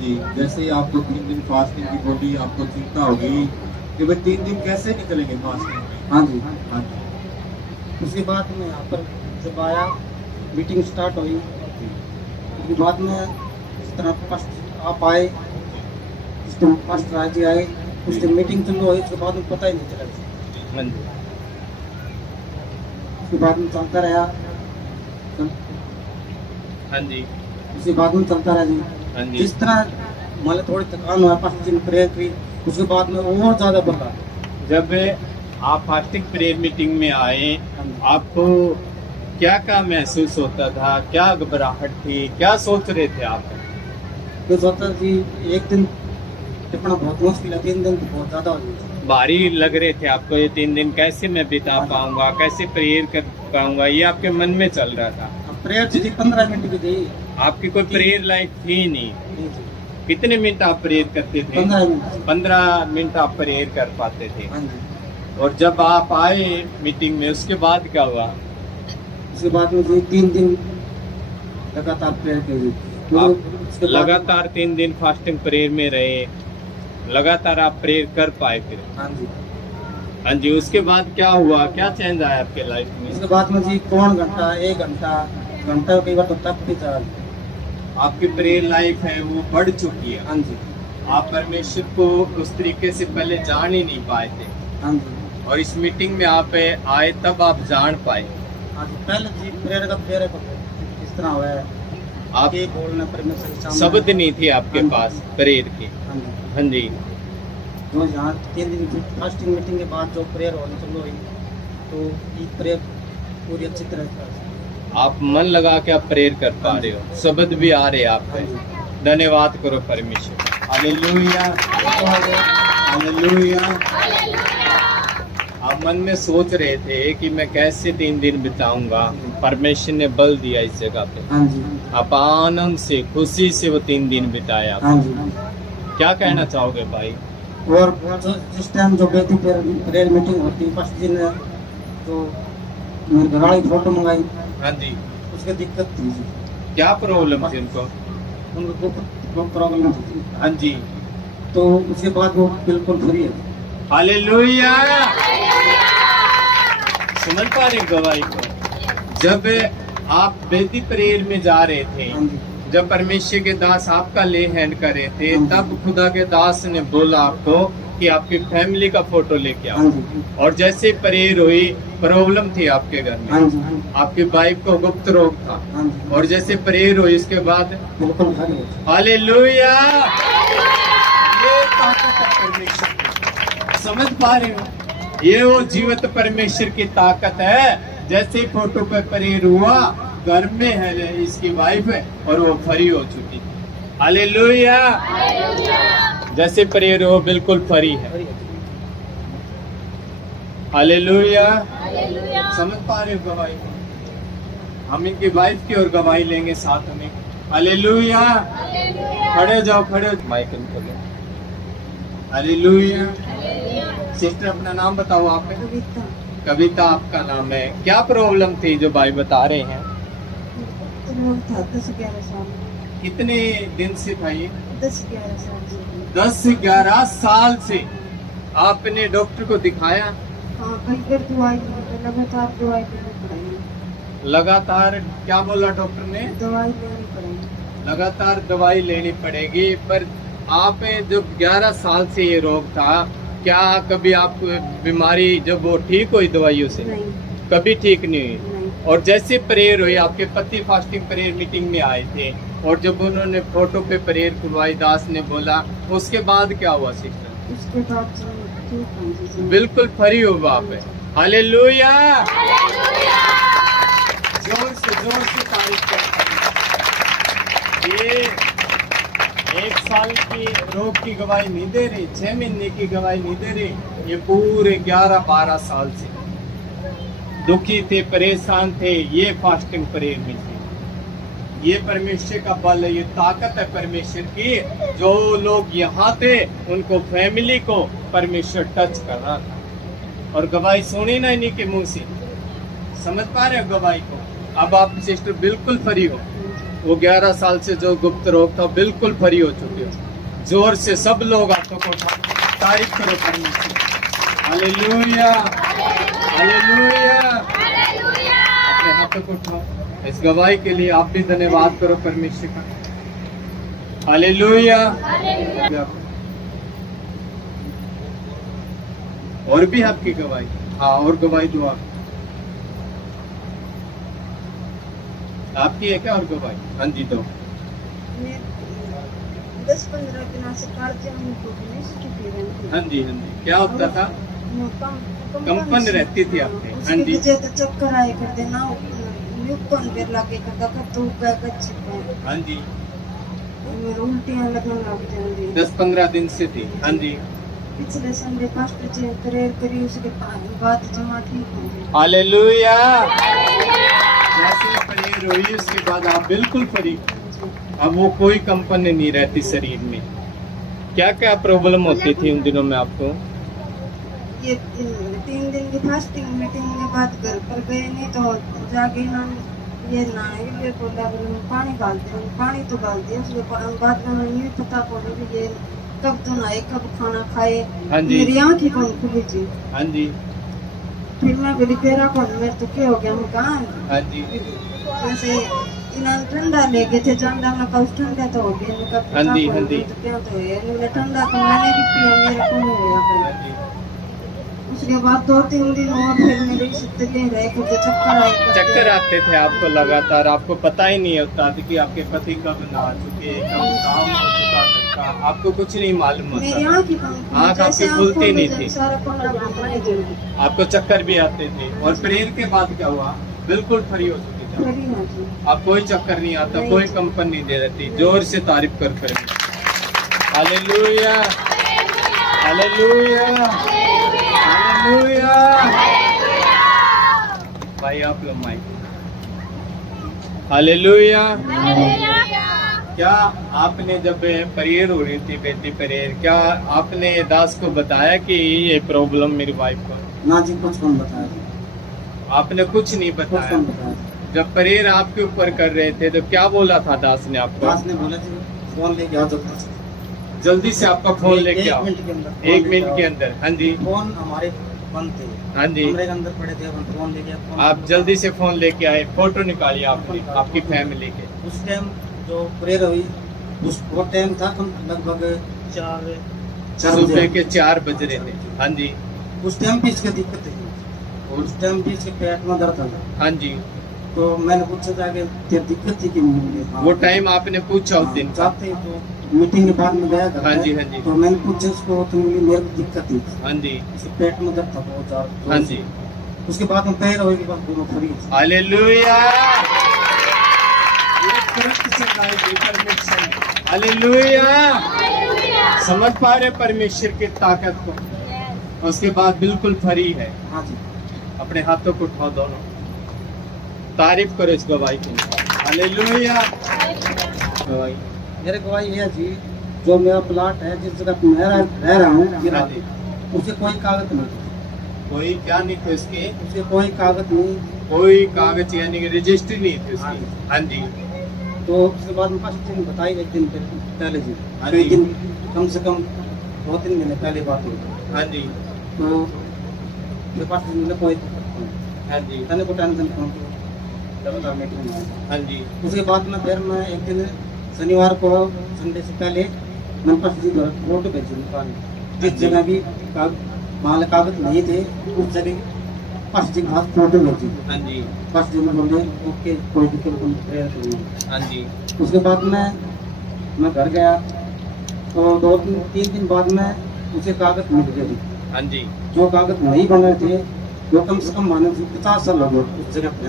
जी, जैसे ही आपको 3 दिन फास्टिंग की बोली, आपको चिंता होगी कि भाई 3 दिन कैसे निकलेंगे फास्टिंग में? हाँ जी। हाँ जी। उसके बाद में यहाँ पर जब आया मीटिंग स्टार्ट हुई, उसके बाद में इस तरह फर्स्ट आप आए, इस टाइम फर्स्ट राज्य आए, उस दिन मीटिंग चालू हुई, उसके बाद में पता ही नहीं चला। उसके बाद में चलता रहा। हाँ जी। उसके बाद में चलता रहा जी। हाँ जी। जिस तरह मान थोड़ी थकान हुआ, 5 दिन प्रेयर की, उसके बाद में और ज्यादा बढ़ा। जब आप फास्टिंग प्रेयर मीटिंग में आए, आपको क्या क्या महसूस होता था? क्या घबराहट थी? क्या सोच रहे थे आप? तो सोचता कि एक दिन टिपना बहुत मुश्किल है, 3 दिन तो बहुत ज्यादा हो गई। भारी लग रहे थे आपको? ये 3 दिन कैसे मैं बिता पाऊंगा, कैसे प्रेयर कर पाऊंगा, ये आपके मन में चल रहा था? प्रेयर थी 15 मिनट की थी। आपकी कोई प्रेयर लाइफ थी नहीं? नहीं थी। कितने मिनट आप प्रेयर करते थे? 15 मिनट। 15 मिनट आप प्रेयर कर पाते थे। हाँ जी। और जब आप आए मीटिंग में, उसके बाद क्या हुआ? उसके बाद में जी 3 दिन लगातार प्रेयर की। आप लगातार 3 दिन फास्टिंग प्रेयर में रहे, लगातार आप प्रेयर कर पाए फिर? हाँ जी। हाँ जी। उसके बाद क्या हुआ? क्या चेंज आया आपके लाइफ में? उसके बाद में जी पौन घंटा, 1 घंटा, घंटा कई बार तो तक भी चला। आपकी प्रेयर लाइफ है वो बढ़ चुकी है। हाँ जी। आप परमेश्वर को उस तरीके से पहले जान ही नहीं पाए थे, हाँ जी। और इस मीटिंग में आप आए तब आप जान पाए। हाँ जी। पहले जी प्रेयर का प्रेयर इस तरह हुआ है, आप ये बोलना परमेश्वर के सामने। शब्द नहीं थे आपके हाँ जी। पास प्रेयर के? हाँ जी। हाँ जी। जो यहाँ 3 दिन की फास्टिंग मीटिंग के बाद जो प्रेयर होने चालू हुई, तो ये प्रेयर पूरी अच्छी तरह से आप मन लगा के आप प्रेयर कर पा रहे हो, शब्द भी आ रहे हैं आप पे। धन्यवाद करो परमेश्वर। Hallelujah, hallelujah. आप मन में सोच रहे थे कि मैं कैसे 3 दिन बिताऊंगा, परमेश्वर ने बल दिया इस जगह पे। हाँ जी। आप आनंद से, खुशी से वो 3 दिन बिताया। हाँ जी। क्या कहना चाहोगे भाई? और जिस टाइम जो बेटी प्रेयर मीटिंग होती, फर्स्ट दिन तो मेरी घरवाली फोटो मंगाई। हाँ जी। उसकी दिक्कत थी जी। क्या प्रॉब्लम थी उनको? उनको प्रॉब्लम थी। हाँ जी। तो उसके बाद वो बिल्कुल फ्री है। हालेलुया। समझ पा रहे गवाही को? जब आप बेदी प्रेयर में जा रहे थे, हाँ जी। जब परमेश्वर के दास आपका ले हैंड कर रहे थे, तब खुदा के दास ने बोला आपको कि आपकी फैमिली का फोटो लेके आओ। हाँ जी। और जैसे प्रेयर हुई, प्रॉब्लम थी आपके घर हाँ में, जी। आपकी वाइफ को गुप्त रोग था, हाँ जी। और जैसे प्रेयर हुई इसके बाद बिल्कुल फ्री है। हालेलुया। ये ताकत है परमेश्वर की। समझ पा रहे हो? ये वो जीवित परमेश्वर की ताकत है। जैसे फोटो पे प्रेयर हुआ, घर में है, इसकी वाइफ है और वो फ्री हो चुकी थी। हालेलुया। जैसे प्रेयर हो बिल्कुल फ्री है। हालेलुया। समझ पा रहे हो गवाही को? हम इनकी वाइफ की और गवाही लेंगे साथ में। हालेलुया। खड़े जाओ, खड़े हो। माइक इनको लो। हालेलुया। सिस्टर अपना नाम बताओ। आप कविता आपका नाम है। क्या प्रॉब्लम थी जो भाई बता रहे हैं? था 10-11 साल। कितने दिन से था ये? 10-11 साल से। 10-11 साल से आपने डॉक्टर को दिखाया? हाँ, कई बार दवाई लगातार दवाई लेनी पड़ेगी। लगातार क्या बोला डॉक्टर ने? दवाई लेनी पड़ेगी। लगातार दवाई लेनी पड़ेगी। पर आप जो 11 साल से ये रोग था, क्या कभी आप बीमारी जब वो ठीक हुई दवाइयों से? नहीं, कभी ठीक नहीं हुई। नहीं। और जैसे प्रेयर हुई, आपके पति फास्टिंग प्रेयर मीटिंग में आए थे और जब उन्होंने फोटो पे प्रेयर करवाई, दास ने बोला, उसके बाद क्या हुआ सिस्टर? उसके बाद ठीक है जी। बिल्कुल फ्री हो बाप है। हालेलुया। जोर से तारीफ करते हैं। ये 1 साल की रोग की गवाही नहीं दे रही, 6 महीने की गवाही नहीं दे रही, ये पूरे 11-12 साल से दुखी थे, परेशान थे। ये फास्टिंग प्रेयर में थे। ये परमेश्वर का बल है, ये ताकत है परमेश्वर की। जो लोग यहाँ थे उनको, फैमिली को परमेश्वर टच कर रहा था। और गवाही सुनी ना इन्हीं के मुंह से। समझ पा रहे हो गवाही को? अब आप सिस्टर बिल्कुल फ्री हो। वो 11 साल से जो गुप्त रोग था बिल्कुल फ्री हो चुके हो। जोर से सब लोग हाथों को तारीफ करो परमेश्वर। हालेलुया। हालेलुया। अपने हाथों को उठाओ। इस गवाही के लिए आप भी धन्यवाद करो परमेश्वर का। हालेलुया। और भी आपकी गवाही? हाँ, और गवाही दो आप। आपकी है क्या और गवाही? हाँ जी दो। 10-15 दिन से कार्य हमको नहीं सीखी थी। हाँ जी, हाँ जी। क्या होता था? कंपन रहती थी आपके? हाँ जी। तो चक्कर आए कर देना, न्यूकन पे लाके करता कर तो कच्चे पे। हाँ जी। मेरे उल्टियां लगने लग जाती। 10-15 दिन से थी। हाँ जी। पिछले संडे फास्ट प्रेयर करी, उसके बाद जमा ठीक हो गई। हालेलुया। जैसे प्रेयर हुई उसके बाद आप बिल्कुल फ्री। अब वो कोई कंपन नहीं रहती शरीर में। क्या क्या प्रॉब्लम होती थी उन दिनों में आपको? ये 3 दिन की फास्टिंग मीटिंग में बात कर गए, नहीं तो जाके हम ये ना ये बोला पानी डालते हैं, पानी तो डाल दिया। उसके बाद में नहीं पता पड़ा कि ये कब तो नहाए कब खाना खाए। हाँ जी। मेरी आँखें कौन खुली थी। हाँ जी। फिर मैं बोली तेरा कौन, मेरे तो क्या हो गया, मैं कहा हाँ जी। जैसे इन्होंने ठंडा ले गए थे, ठंडा में कब ठंडा तो हो गया। हाँ जी, हाँ जी। तो क्या तो है ठंडा, तो मैंने भी पिया, मेरा कौन हुआ। हाँ जी। उसके बाद 2-3 दिन और फिर मेरे रहे, चक्कर आते थे आपको लगातार? आपको पता ही नहीं होता था कि आपके पति कब नहा चुके, कब काम हो चुका घर का, आपको कुछ नहीं मालूम होता। आँख आपकी खुलती नहीं थी, आपको चक्कर भी आते थे। और प्रेयर के बाद क्या हुआ? बिल्कुल फ्री हो चुकी थी। आप कोई चक्कर नहीं आता, कोई कंपन नहीं दे रही। जोर से तारीफ कर। हालेलुया। हालेलुया। हालेलुया। भाई आप लोग माइक। हालेलुया। क्या आपने जब प्रेयर हो रही थी, बेटी प्रेयर, क्या आपने दास को बताया कि ये प्रॉब्लम मेरी वाइफ को? ना जी, कुछ कौन बताया? आपने कुछ नहीं बताया? जब प्रेयर आपके ऊपर कर रहे थे तो क्या बोला था दास ने आपको? दास ने बोला जी फोन लेके आओ, तो जल्दी से आपका फोन लेके आओ। 1 मिनट के अंदर। हाँ जी। फोन हमारे बंद थे। हाँ जी। कमरे के अंदर पड़े थे, फोन लेके आप जल्दी से फोन लेके आए, फोटो निकालिए आपकी आपकी फैमिली के। उस टाइम जो प्रेयर हुई वो टाइम था लगभग 4 सुबह के 4 बज रहे थे। हाँ जी। उस टाइम भी इसकी दिक्कत थी, और उस टाइम भी इसके पेट में दर्द था। हाँ जी। तो मैंने पूछा था कि क्या दिक्कत थी कि वो टाइम आपने पूछा उस दिन? जाते तो मीटिंग के बाद में गया था। हाँ जी, हाँ जी। तो मैंने पूछा उसको, तो मेरे को दिक्कत थी। हाँ जी। पेट में दर्द था बहुत ज्यादा। हाँ जी। उसके बाद में प्रेयर होगी, बाद दोनों फ्री। हालेलुया। तुरंत से गाएगी परमेश्वर। हालेलुया। समझ पा रहे परमेश्वर की ताकत को। उसके बाद बिल्कुल फ्री है। हाँ जी। अपने हाथों को उठाओ दोनों, तारीफ करो इस गवाही के लिए। हालेलुया। गवाही मेरे गवाही है जी, जो मेरा प्लाट है, जिस जगह पे मैं रह रहा हूँ, हाँ जी। उसे कोई कागज नहीं, कोई क्या नहीं थे उसके, उसे कोई कागज नहीं। कोई कागज यानी कि रजिस्ट्री नहीं थी उसकी। हाँ जी। तो उसके बाद में फर्स्ट दिन बताई एक दिन पहले जी, हाँ कई जी। दिन कम से कम 2-3 महीने पहले बात हुई। हाँ जी। तो मेरे पास दिन कोई दिक्कत नहीं। हाँ जी। मैंने को टेंशन फोन लगातार मीटिंग में। हाँ जी। उसके बाद में फिर मैं एक दिन शनिवार को, संडे से पहले मेरे पास जी फोटो भेजी निकाल, जिस जगह भी माल कागज नहीं थे उस जगह पास जी घास फोटो भेजी। हाँ जी। पास जी ने बोले ओके कोई दिक्कत नहीं। हाँ जी। उसके बाद में मैं घर गया तो 2-3 दिन बाद में उसे कागज मिल गए। हाँ जी। जो कागज नहीं बन रहे थे वो कम से कम माने 50 साल हो गए उस जगह पे।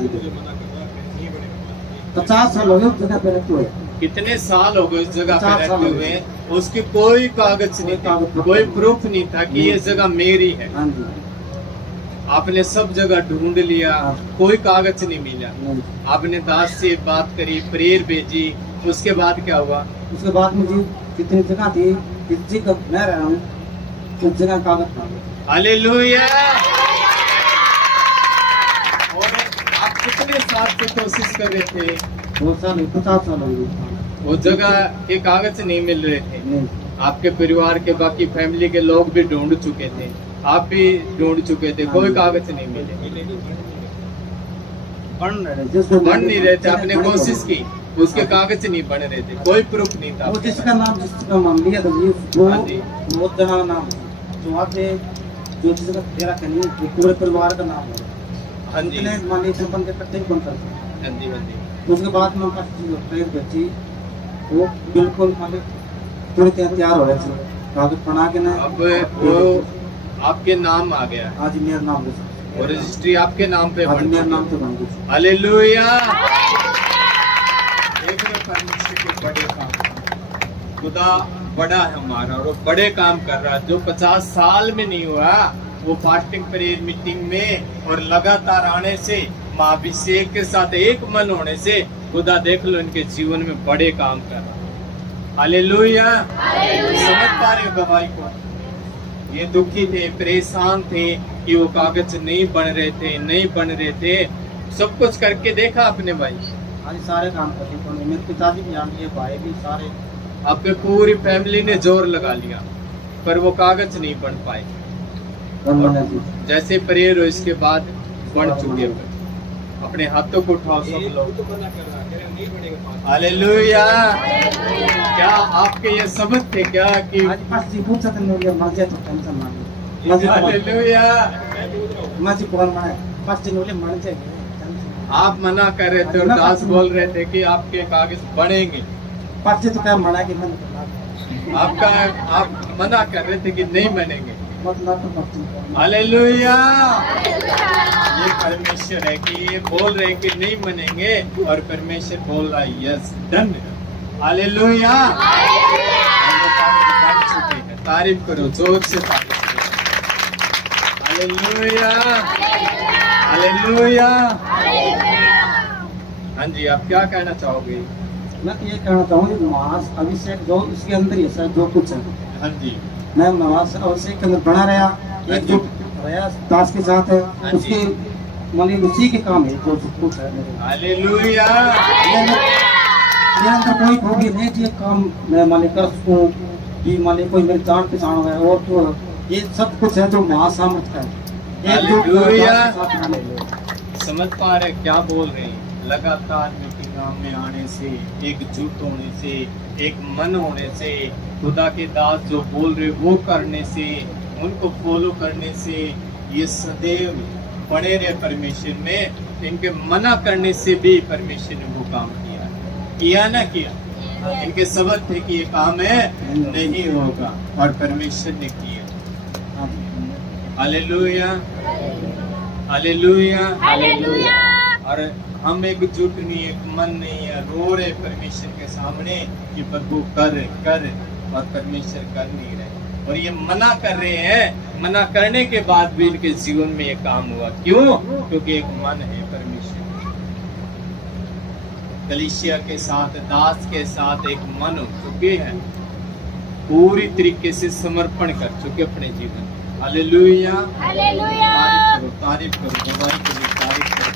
50 साल हो गए उस जगह पे रहते हुए। कितने साल हो गए उस जगह पे 50 साल रहते हो हुए, गए। उसकी कोई कागज नहीं था, कोई प्रूफ नहीं था कि ये जगह मेरी है। हाँ जी। आपने सब जगह ढूंढ लिया, हाँ। कोई कागज नहीं मिला। नहीं। आपने दास से बात करी, प्रेयर भेजी, उसके बाद क्या हुआ? उसके बाद में जी जितनी जगह थी, जिस जगह मैं रह रहा हूँ उस जगह कागज था। हालेलुया। और आप कितने साल से कोशिश कर रहे थे? 2 साल 50 साल हो गए वो जगह के कागज नहीं मिल रहे थे। नहीं। आपके परिवार के बाकी फैमिली के लोग भी ढूंढ चुके थे, आप भी ढूंढ चुके थे, कोई कागज नहीं मिले। बन नहीं रहे थे, आपने कोशिश की, उसके कागज नहीं बन रहे थे, कोई प्रूफ नहीं था। वो जिसका नाम जिसका मान लिया था जी, हाँ जी। वो जना नाम जो वहाँ पे जो जिसका तेरा कहीं पूरे परिवार का नाम है। हाँ जी। इतने मान लीजिए बंदे इकट्ठे भी बन सकते। हाँ जी। हाँ जी। उसके बाद में ट्रेन बची, वो बिल्कुल मालिक पूरी तैयार हो रहे थे, कागज बना के ना। अब वो आपके नाम आ गया आज मेरा नाम है, और रजिस्ट्री आपके नाम पे आज बन मेरा चुकी नाम है। तो बन गया। हालेलुया। देख रहे हो परमेश्वर के बड़े काम, खुदा बड़ा है हमारा और वो बड़े काम कर रहा है। जो 50 साल में नहीं हुआ, वो फास्टिंग प्रेयर मीटिंग में और लगातार आने से, महाभिषेक के साथ एक मन होने से, खुदा देख लो इनके जीवन में बड़े काम कर रहा है। हालेलुया। समझ पा रहे हो गवाही को? ये दुखी थे, परेशान थे कि वो कागज नहीं बन रहे थे, नहीं बन रहे थे। सब कुछ करके देखा अपने भाई, आज सारे काम करते हैं, मेरे पिताजी भी जान लिए, भाई भी सारे। आपके पूरी फैमिली ने जोर लगा लिया, पर वो कागज नहीं बन पाए। जैसे प्रेयर हो इसके बाद बन चुके हैं। अपने हाथों को उठाओ सब लोग। हालेलुया। क्या आपके ये समझ थे क्या कि आज पास जी पूछा था मेरे मर्जी तो टेंशन ना ले। हालेलुया। मर्जी कौन माने पास जी बोले मान जाए। आप मना कर रहे थे और दास बोल रहे थे कि आपके कागज बनेंगे। पास जी तो क्या मना कि मन आप मना कर रहे थे कि नहीं बनेंगे। मत ना तो पास जी। हालेलुया। ये परमेश्वर है कि ये बोल रहे हैं कि नहीं बनेंगे और परमेश्वर बोल रहा है यस डन। हालेलुया। तारीफ करो, जोर से तारीफ करो। हालेलुया। हालेलुया। हाँ जी, आप क्या कहना चाहोगे? मैं तो ये कहना चाहूँगी मास अभिषेक जो इसके अंदर ही है, जो कुछ है। हाँ जी। मैं मास अभिषेक के अंदर बना रहा, एकजुट रहा दास के साथ है, हाँ जी। उसके मालिक उसी के काम है जो सब कुछ है। हालेलुया। मेरे अंदर कोई खूबी नहीं थी, काम मैं मालिक कर सकूँ कि मालिक कोई मेरी जान पहचान है, और तो ये सब कुछ है जो महासामर्थ है। हालेलुया। समझ पा रहे क्या बोल रहे हैं? लगातार मीटिंगों में आने से, एकजुट होने से, एक मन होने से, खुदा के दास जो बोल रहे वो करने से, उनको फॉलो करने से, ये सदैव बने रहे परमेश्वर में। इनके मना करने से भी परमेश्वर ने वो काम किया ना किया? इनके सबक थे कि ये काम है नहीं होगा और परमेश्वर ने किया। हालेलुया। हालेलुया। और हम एकजुट नहीं, एक मन नहीं है, रो रहे परमेश्वर के सामने कि प्रभु कर कर, और परमेश्वर कर नहीं रहे। और ये मना कर रहे हैं, मना करने के बाद भी इनके जीवन में ये काम हुआ। क्यों? क्योंकि एक मन है परमेश्वर। कलीसिया के साथ, दास के साथ एक मन हो चुके हैं, पूरी तरीके से समर्पण कर चुके अपने जीवन। हालेलुया, हालेलुया, तारीफ करो, गवाही के लिए तारीफ करो।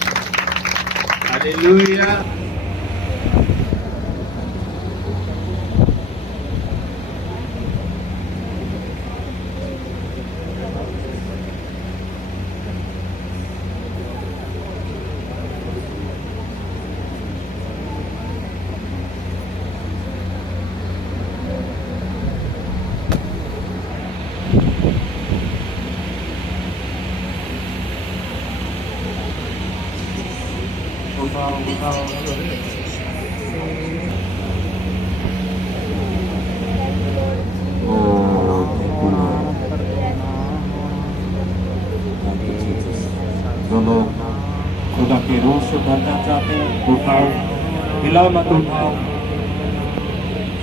हालेलुया। जो लोग खुदा के रूह से भरना चाहते हैं, उठाओ, हिलाओ मत, उठाओ,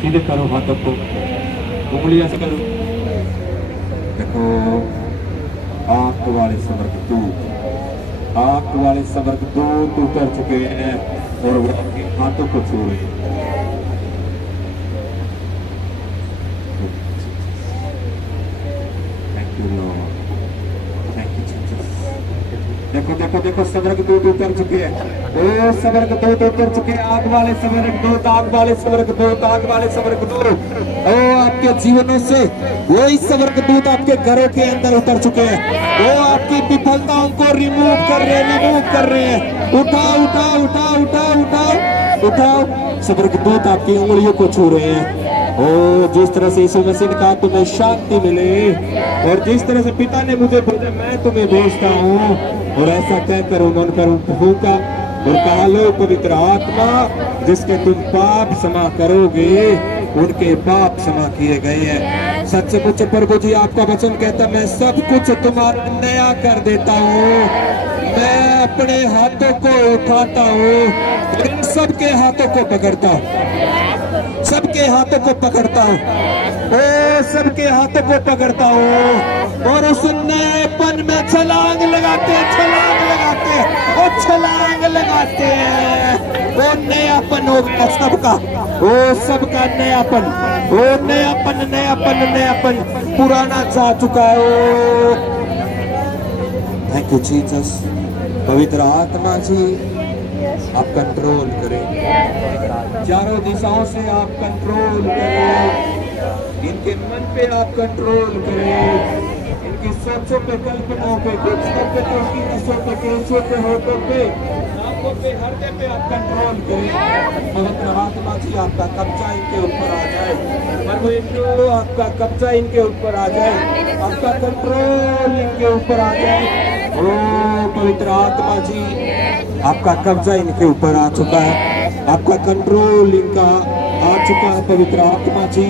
सीधे करो हाथों को, उंगलियां से करो। देखो, आंख वाले स्वर्गदूत, आंख वाले स्वर्गदूत उतर चुके हैं और वो अपने हाथों को छू रहे हैं। Thank you Lord, thank you Jesus. देखो देखो देखो, स्वर्गदूत उतर चुके हैं, ओ स्वर्गदूत उतर चुके हैं, आग वाले स्वर्गदूत, आग वाले स्वर्गदूत, आग वाले स्वर्गदूत, ओ आपके जीवनों से वही स्वर्गदूत आपके घरों के अंदर उतर चुके हैं, वो आपकी विफलताओं को रिमूव कर रहे हैं। उठाओ उठाओ उठाओ उठाओ उठाओ उठाओ, स्वर्गदूत आपकी उंगलियों को छू रहे हैं। ओ जिस तरह से यीशु मसीह ने कहा तुम्हें शांति मिले, और जिस तरह से पिता ने मुझे भेजा मैं तुम्हें भेजता हूँ, और ऐसा कहकर उन्होंने फूंका और कहा, लो पवित्र आत्मा, जिसके तुम पाप क्षमा करोगे उनके पाप क्षमा किए गए हैं। सच्चे प्रभु जी, आपका वचन कहता मैं सब कुछ तुम्हारा नया कर देता हूँ, मैं अपने हाथों को उठाता हूँ, इन सबके हाथों को पकड़ता हूँ, सबके हाथों को पकड़ता हूँ, ओ सबके हाथों को पकड़ता हूँ, और उस नएपन में छलांग लगाते और छलांग लगाते हैं। वो नयापन हो गया सबका, वो सबका नयापन, वो नयापन नयापन नयापन पुराना जा चुका है। Thank you Jesus. पवित्र आत्मा जी, आप कंट्रोल करें, चारों दिशाओं से आप कंट्रोल करें, इनके मन पे आप कंट्रोल करें, इनकी सोचों पे, कल्पनाओं पे, घुटनों पे, इनकी नसों पे, केसों पे, होठों पे, नाकों पे, हृदय पे आप कंट्रोल करें। पवित्र आत्मा जी, आपका कब्जा इनके ऊपर आ जाए, प्रभु यीशु आपका कब्जा इनके ऊपर आ जाए, आपका कंट्रोल इनके ऊपर आ जाए। ओ पवित्र आत्मा जी, आपका कब्जा इनके ऊपर आ चुका है, आपका कंट्रोल इनका आ चुका है। पवित्र आत्मा जी,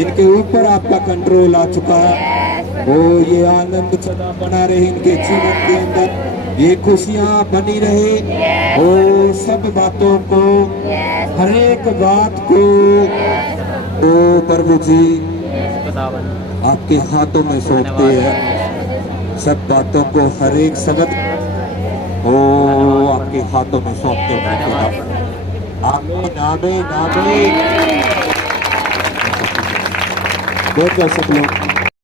इनके ऊपर आपका कंट्रोल आ चुका है। ओ ये आनंद सदा बना रहे इनके जीवन के अंदर, ये खुशियां बनी रहे, ओ सब बातों को, हर एक बात को, ओ प्रभु जी आपके हाथों में सौंपते हैं, सब बातों को, हर एक सबक ओ आपके हाथों में सौंपते हैं। आमीन आमीन आमीन। बहुत सब लोग